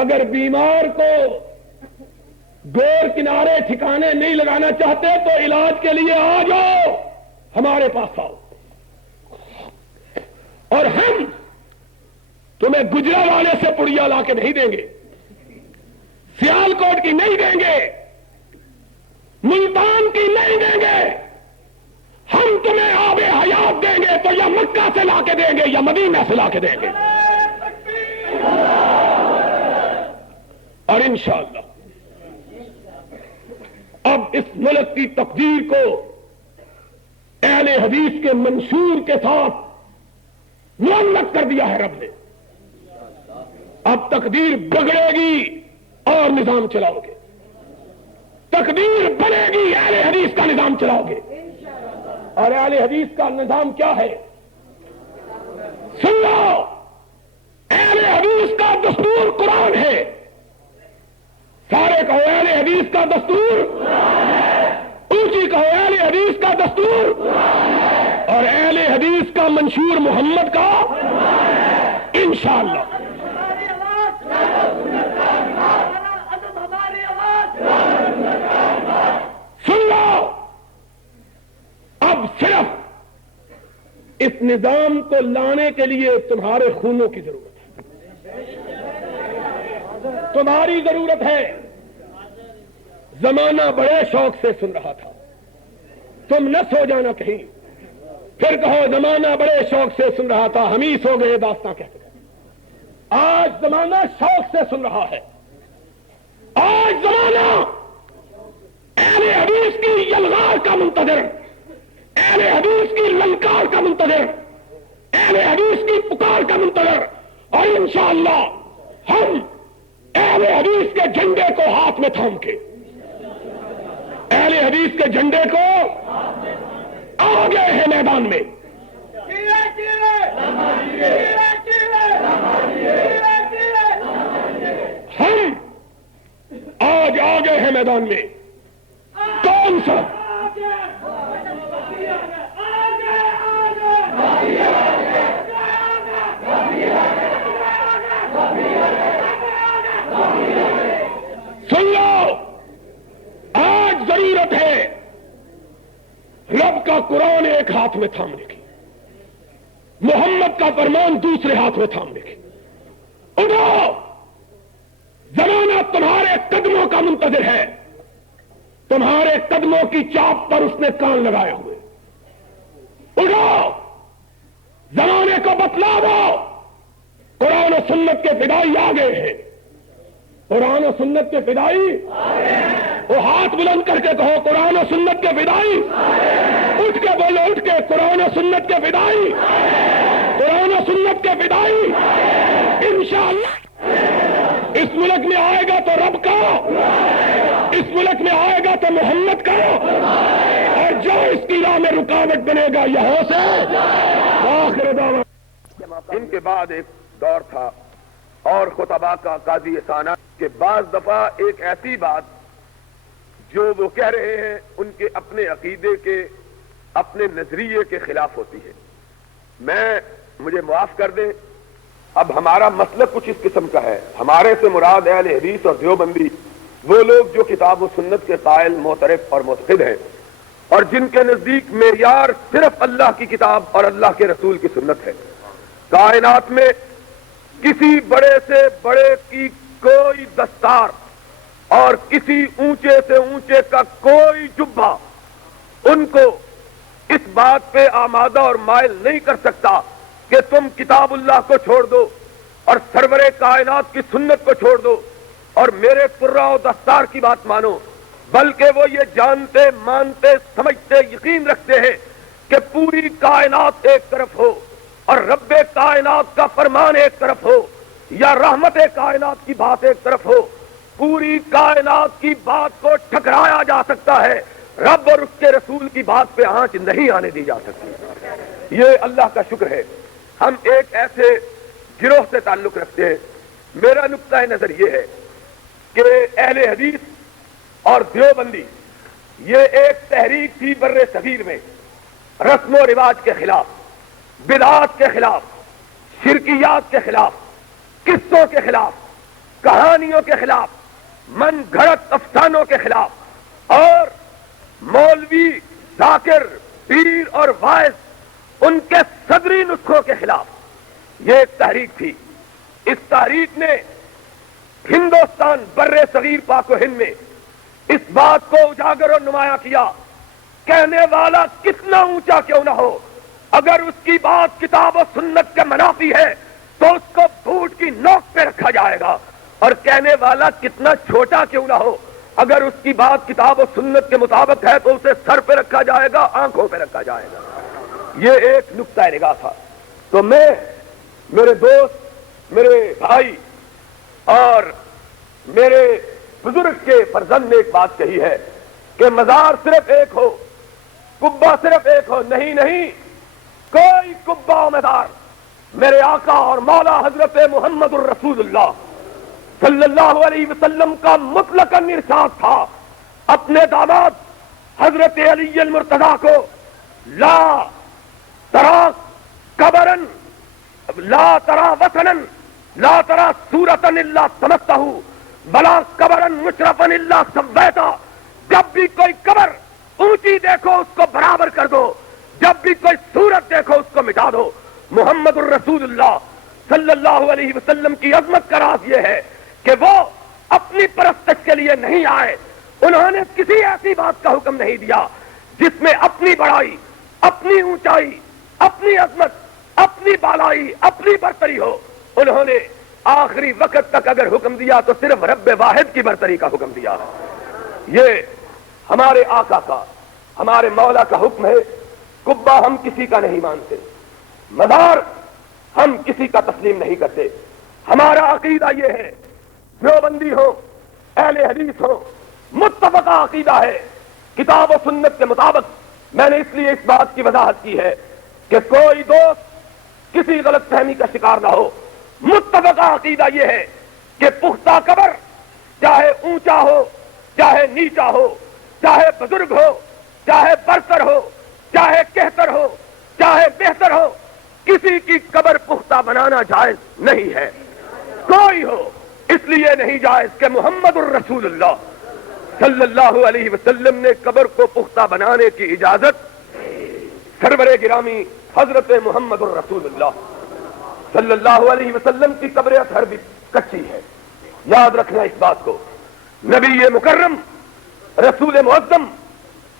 اگر بیمار کو گور کنارے ٹھکانے نہیں لگانا چاہتے تو علاج کے لیے آ جاؤ، ہمارے پاس آؤ، اور ہم تمہیں گجرانوالے سے پڑیا لا کے نہیں دیں گے، سیال کوٹ کی نہیں دیں گے، ملتان کی نہیں دیں گے، ہم تمہیں آب حیات دیں گے تو یا مکہ سے لا کے دیں گے یا مدینہ سے لا کے دیں گے، اور انشاءاللہ اب اس ملک کی تقدیر کو اہل حدیث کے منشور کے ساتھ معلق کر دیا ہے رب نے۔ اب تقدیر بگڑے گی اور نظام چلاؤ گے، تقدیر بنے گی اہل حدیث کا نظام چلاؤ گے۔ اور اہل حدیث کا نظام کیا ہے؟ سن لو، اہل حدیث کا دستور قرآن ہے۔ سارے کہو اہل حدیث کا دستور، اونچی کہو اہل حدیث کا دستور، اور اہل حدیث کا منشور محمد کا انشاءاللہ۔ سن لو، اب صرف اس نظام کو لانے کے لیے تمہارے خونوں کی ضرورت ہے، تمہاری ضرورت ہے۔ زمانہ بڑے شوق سے سن رہا تھا، تم نہ سو جانا کہیں، پھر کہو زمانہ بڑے شوق سے سن رہا تھا، ہم ہی سو گئے داستاں کہتے ہیں۔ آج زمانہ شوق سے سن رہا ہے، آج زمانہ اہل حدیث کی یلغار کا منتظر، اہل حدیث کی للکار کا منتظر، اہل حدیث کی پکار کا منتظر، اور انشاءاللہ ہم اہل حدیث کے جھنڈے کو ہاتھ میں تھام کے، اہل حدیث کے جھنڈے کو آ گئے ہیں میدان میں۔ ہم آج آ گئے ہیں میدان میں، کون سا سن لو، آج ضرورت ہے رب کا قرآن ایک ہاتھ میں تھامنے کی، محمد کا فرمان دوسرے ہاتھ میں تھامنے کی۔ اٹھو، زمانہ تمہارے قدموں کا منتظر ہے، تمہارے قدموں کی چاپ پر اس نے کان لگائے ہوئے۔ اٹھو، زمانے کو بتلا دو، قرآن و سنت کے فدائی آ گئے ہیں، قرآن و سنت کے فدائی، وہ ہاتھ بلند کر کے کہو قرآن و سنت کے فدائی، اٹھ کے بولو، اٹھ کے قرآن و سنت کے فدائی، قرآن و سنت کے فدائی۔ انشاءاللہ اس ملک میں آئے گا تو رب کا، اس ملک میں آئے گا تو محمد کا، اور جو اس کی راہ میں رکاوٹ بنے گا یہاں سے آخر دعوانا۔ ان کے بعد ایک دور تھا اور خطبہ کا قاضی ثانہ کہ بعض دفعہ ایک ایسی بات جو وہ کہہ رہے ہیں ان کے اپنے عقیدے کے، اپنے نظریے کے خلاف ہوتی ہے۔ مجھے معاف کر دیں، اب ہمارا مسلک کچھ اس قسم کا ہے۔ ہمارے سے مراد اہل حدیث اور دیوبندی وہ لوگ جو کتاب و سنت کے قائل، معترف اور معتقد ہیں، اور جن کے نزدیک معیار صرف اللہ کی کتاب اور اللہ کے رسول کی سنت ہے۔ کائنات میں کسی بڑے سے بڑے کی کوئی دستار اور کسی اونچے سے اونچے کا کوئی جبہ ان کو اس بات پہ آمادہ اور مائل نہیں کر سکتا کہ تم کتاب اللہ کو چھوڑ دو اور سرور کائنات کی سنت کو چھوڑ دو اور میرے قرہ و دستار کی بات مانو، بلکہ وہ یہ جانتے، مانتے، سمجھتے، یقین رکھتے ہیں کہ پوری کائنات ایک طرف ہو اور رب کائنات کا فرمان ایک طرف ہو یا رحمت کائنات کی بات ایک طرف ہو، پوری کائنات کی بات کو ٹھکرایا جا سکتا ہے، رب اور اس کے رسول کی بات پہ آنچ نہیں آنے دی جا سکتی۔ یہ اللہ کا شکر ہے ہم ایک ایسے گروہ سے تعلق رکھتے ہیں۔ میرا نقطہ نظر یہ ہے کہ اہل حدیث اور دیوبندی یہ ایک تحریک تھی بر صغیر میں، رسم و رواج کے خلاف، بدعات کے خلاف، شرکیات کے خلاف، قصوں کے خلاف، کہانیوں کے خلاف، من گھڑت افسانوں کے خلاف، اور مولوی، ذاکر، پیر اور واعظ ان کے صدری نسخوں کے خلاف یہ ایک تحریک تھی۔ اس تحریک نے ہندوستان بر صغیر پاک و ہند میں اس بات کو اجاگر اور نمایاں کیا، کہنے والا کتنا اونچا کیوں نہ ہو، اگر اس کی بات کتاب و سنت کے منافی ہے تو اس کو بھوٹ کی نوک پہ رکھا جائے گا، اور کہنے والا کتنا چھوٹا کیوں نہ ہو، اگر اس کی بات کتاب و سنت کے مطابق ہے تو اسے سر پہ رکھا جائے گا، آنکھوں پہ رکھا جائے گا۔ یہ ایک نقطہ نگاہ تھا۔ تو میں، میرے دوست، میرے بھائی اور میرے بزرگ کے فرزند نے ایک بات کہی ہے کہ مزار صرف ایک ہو، قبہ صرف ایک ہو، نہیں، کوئی قبہ و مزار میرے آقا اور مولا حضرت محمد الرسول اللہ صلی اللہ علیہ وسلم کا مطلق ارشاد تھا اپنے داماد حضرت علی المرتضیٰ کو، لا ترى قبرا لا ترى وثنا لا ترى صورتا الا طمسته بلا قبرا مشرفا الا سويتا۔ جب بھی کوئی قبر اونچی دیکھو اس کو برابر کر دو، جب بھی کوئی صورت دیکھو اس کو مٹا دو۔ محمد الرسول اللہ صلی اللہ علیہ وسلم کی عظمت کا راز یہ ہے کہ وہ اپنی پرستش کے لیے نہیں آئے، انہوں نے کسی ایسی بات کا حکم نہیں دیا جس میں اپنی بڑائی، اپنی اونچائی، اپنی عظمت، اپنی بالائی، اپنی برتری ہو۔ انہوں نے آخری وقت تک اگر حکم دیا تو صرف رب واحد کی برتری کا حکم دیا۔ یہ ہمارے آقا کا، ہمارے مولا کا حکم ہے۔ قبہ ہم کسی کا نہیں مانتے، مزار ہم کسی کا تسلیم نہیں کرتے۔ ہمارا عقیدہ یہ ہے، دیوبندی ہو، اہل حدیث ہو، متفقہ عقیدہ ہے کتاب و سنت کے مطابق۔ میں نے اس لیے اس بات کی وضاحت کی ہے کہ کوئی دوست کسی غلط فہمی کا شکار نہ ہو۔ متفقہ عقیدہ یہ ہے کہ پختہ قبر چاہے اونچا ہو، چاہے نیچا ہو، چاہے بزرگ ہو، چاہے برتر ہو، چاہے کہتر ہو، چاہے بہتر ہو، کسی کی قبر پختہ بنانا جائز نہیں ہے، کوئی ہو۔ اس لیے نہیں جائز کہ محمد الرسول اللہ صلی اللہ علیہ وسلم نے قبر کو پختہ بنانے کی اجازت سرور گرامی حضرت محمد الرسول اللہ صلی اللہ علیہ وسلم کی قبر اطہر بھی کچی ہے۔ یاد رکھنا اس بات کو، نبی مکرم رسول معظم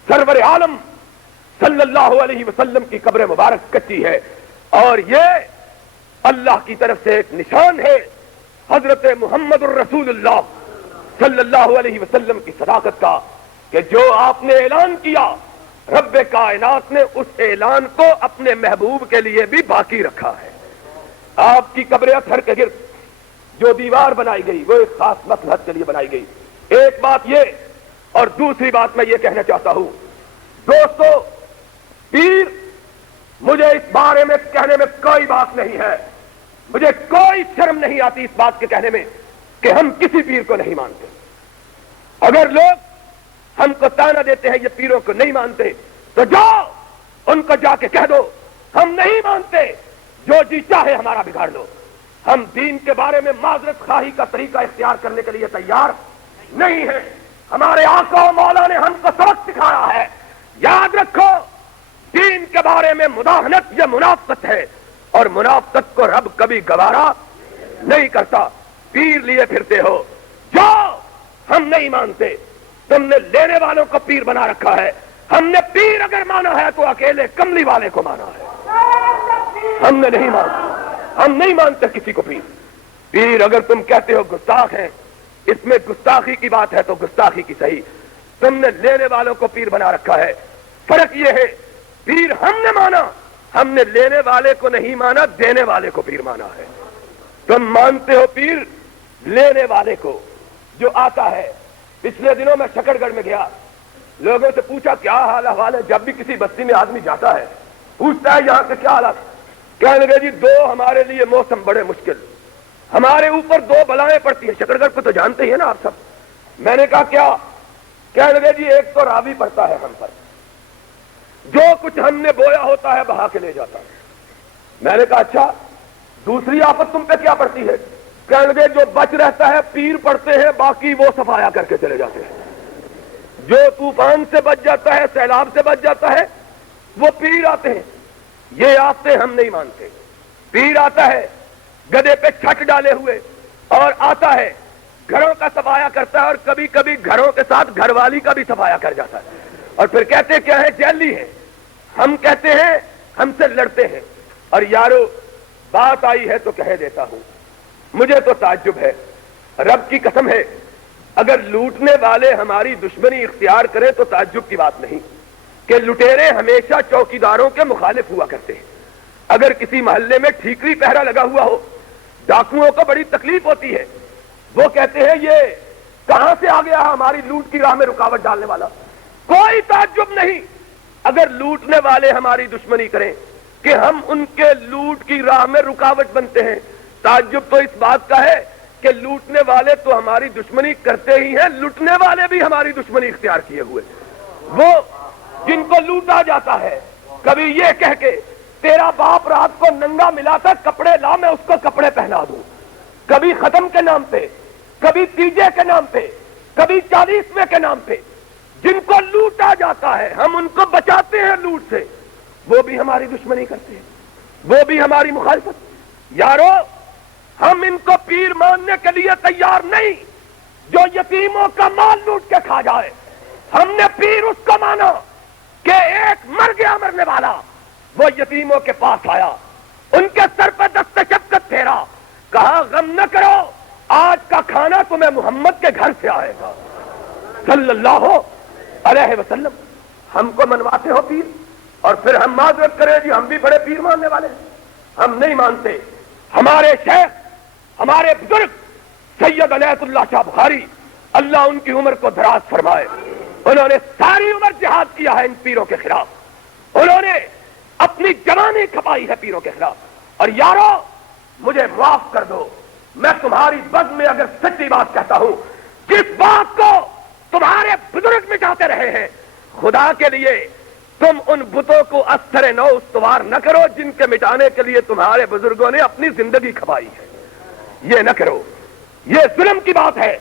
سرور عالم صلی اللہ علیہ وسلم کی قبر مبارک کچی ہے، اور یہ اللہ کی طرف سے ایک نشان ہے حضرت محمد الرسول اللہ صلی اللہ علیہ وسلم کی صداقت کا، کہ جو آپ نے اعلان کیا رب کائنات نے اس اعلان کو اپنے محبوب کے لیے بھی باقی رکھا ہے۔ آپ کی قبر اطہر کے گرد جو دیوار بنائی گئی وہ ایک خاص مصلحت کے لیے بنائی گئی۔ ایک بات یہ، اور دوسری بات میں یہ کہنا چاہتا ہوں دوستو، پیر، مجھے اس بارے میں کہنے میں کوئی بات نہیں ہے، مجھے کوئی شرم نہیں آتی اس بات کے کہنے میں کہ ہم کسی پیر کو نہیں مانتے۔ اگر لوگ ہم کو تانا دیتے ہیں یہ پیروں کو نہیں مانتے، تو جاؤ ان کو جا کے کہہ دو ہم نہیں مانتے، جو جی چاہے ہمارا بگاڑ لو، ہم دین کے بارے میں معذرت خواہی کا طریقہ اختیار کرنے کے لیے تیار نہیں ہیں۔ ہمارے آقا و مولا نے ہم کو سبق سکھایا ہے یاد رکھو دین کے بارے میں مداہنت یہ منافقت ہے، اور منافقت کو رب کبھی گوارا نہیں کرتا۔ پیر لیے پھرتے ہو جو ہم نہیں مانتے، تم نے لینے والوں کو پیر بنا رکھا ہے۔ ہم نے پیر اگر مانا ہے تو اکیلے کملی والے کو مانا ہے، ہم نے نہیں مانتے، ہم نہیں مانتے کسی کو پیر۔ پیر اگر تم کہتے ہو گستاخ ہیں، اس میں گستاخی کی بات ہے تو گستاخی کی صحیح، تم نے لینے والوں کو پیر بنا رکھا ہے۔ فرق یہ ہے پیر ہم نے مانا، ہم نے لینے والے کو نہیں مانا، دینے والے کو پیر مانا ہے۔ تم مانتے ہو پیر لینے والے کو جو آتا ہے۔ پچھلے دنوں میں شکر گڑھ میں گیا، لوگوں سے پوچھا کیا حال احوال ہے، جب بھی کسی بستی میں آدمی جاتا ہے پوچھتا ہے یہاں کے کیا حالات، کہنے لگے جی دو ہمارے لیے موسم بڑے مشکل، ہمارے اوپر دو بلائیں پڑتی ہیں۔ شکر گڑھ کو تو جانتے ہی ہیں نا آپ سب۔ میں نے کہا کیا؟ کہنے لگے جی ایک تو راوی پڑتا ہے ہم پر، جو کچھ ہم نے بویا ہوتا ہے بہا کے لے جاتا ہے۔ میں نے کہا اچھا دوسری آفت تم پہ کیا پڑتی ہے؟ کہنے لگے جو بچ رہتا ہے پیر پڑتے ہیں، باقی وہ صفایا کر کے چلے جاتے ہیں۔ جو طوفان سے بچ جاتا ہے، سیلاب سے بچ جاتا ہے، وہ پیر آتے ہیں۔ یہ آفتے ہم نہیں مانتے۔ پیر آتا ہے گدے پہ چھٹ ڈالے ہوئے، اور آتا ہے گھروں کا صفایا کرتا ہے، اور کبھی کبھی گھروں کے ساتھ گھر والی کا بھی صفایا کر جاتا ہے، اور پھر کہتے کیا ہے جیلی ہے۔ ہم کہتے ہیں ہم سے لڑتے ہیں۔ اور یارو بات آئی ہے تو کہہ دیتا ہوں، مجھے تو تعجب ہے، رب کی قسم ہے، اگر لوٹنے والے ہماری دشمنی اختیار کریں تو تعجب کی بات نہیں کہ لٹیرے ہمیشہ چوکیداروں کے مخالف ہوا کرتے ہیں۔ اگر کسی محلے میں ٹھیکری پہرا لگا ہوا ہو، ڈاکوؤں کو بڑی تکلیف ہوتی ہے، وہ کہتے ہیں یہ کہاں سے آ گیا ہماری لوٹ کی راہ میں رکاوٹ ڈالنے والا۔ کوئی تعجب نہیں اگر لوٹنے والے ہماری دشمنی کریں کہ ہم ان کے لوٹ کی راہ میں رکاوٹ بنتے ہیں۔ تعجب تو اس بات کا ہے کہ لوٹنے والے تو ہماری دشمنی کرتے ہی ہیں، لوٹنے والے بھی ہماری دشمنی اختیار کیے ہوئے۔ وہ جن کو لوٹا جاتا ہے کبھی یہ کہہ کے تیرا باپ رات کو ننگا ملا تھا، کپڑے لا میں اس کو کپڑے پہنا دوں، کبھی ختم کے نام پہ، کبھی تیجے کے نام پہ، کبھی 40ویں کے نام پہ، جن کو لوٹا جاتا ہے ہم ان کو بچاتے ہیں لوٹ سے، وہ بھی ہماری دشمنی کرتے ہیں، وہ بھی ہماری مخالفت۔ یارو ہم ان کو پیر ماننے کے لیے تیار نہیں جو یتیموں کا مال لوٹ کے کھا جائے۔ ہم نے پیر اس کو مانا کہ ایک مر گیا مرنے والا، وہ یتیموں کے پاس آیا، ان کے سر پہ دست شفقت پھیرا، کہا غم نہ کرو، آج کا کھانا تمہیں محمد کے گھر سے آئے گا صلی اللہ علیہ وسلم۔ ہم کو منواتے ہو پیر، اور پھر ہم معذرت کریں جی ہم بھی بڑے پیر ماننے والے ہیں۔ ہم نہیں مانتے۔ ہمارے شیخ، ہمارے بزرگ سید عنایت اللہ شاہ بخاری، اللہ ان کی عمر کو دراز فرمائے، انہوں نے ساری عمر جہاد کیا ہے ان پیروں کے خلاف، انہوں نے اپنی جوانی کھپائی ہے پیروں کے خلاف۔ اور یارو مجھے معاف کر دو، میں تمہاری بد میں اگر سچی بات کہتا ہوں، جس بات کو تمہارے بزرگ مٹاتے رہے ہیں، خدا کے لیے تم ان بتوں کو اثر نو استوار نہ کرو جن کے مٹانے کے لیے تمہارے بزرگوں نے اپنی زندگی کھپائی ہے۔ یہ نہ کرو، یہ ظلم کی بات ہے۔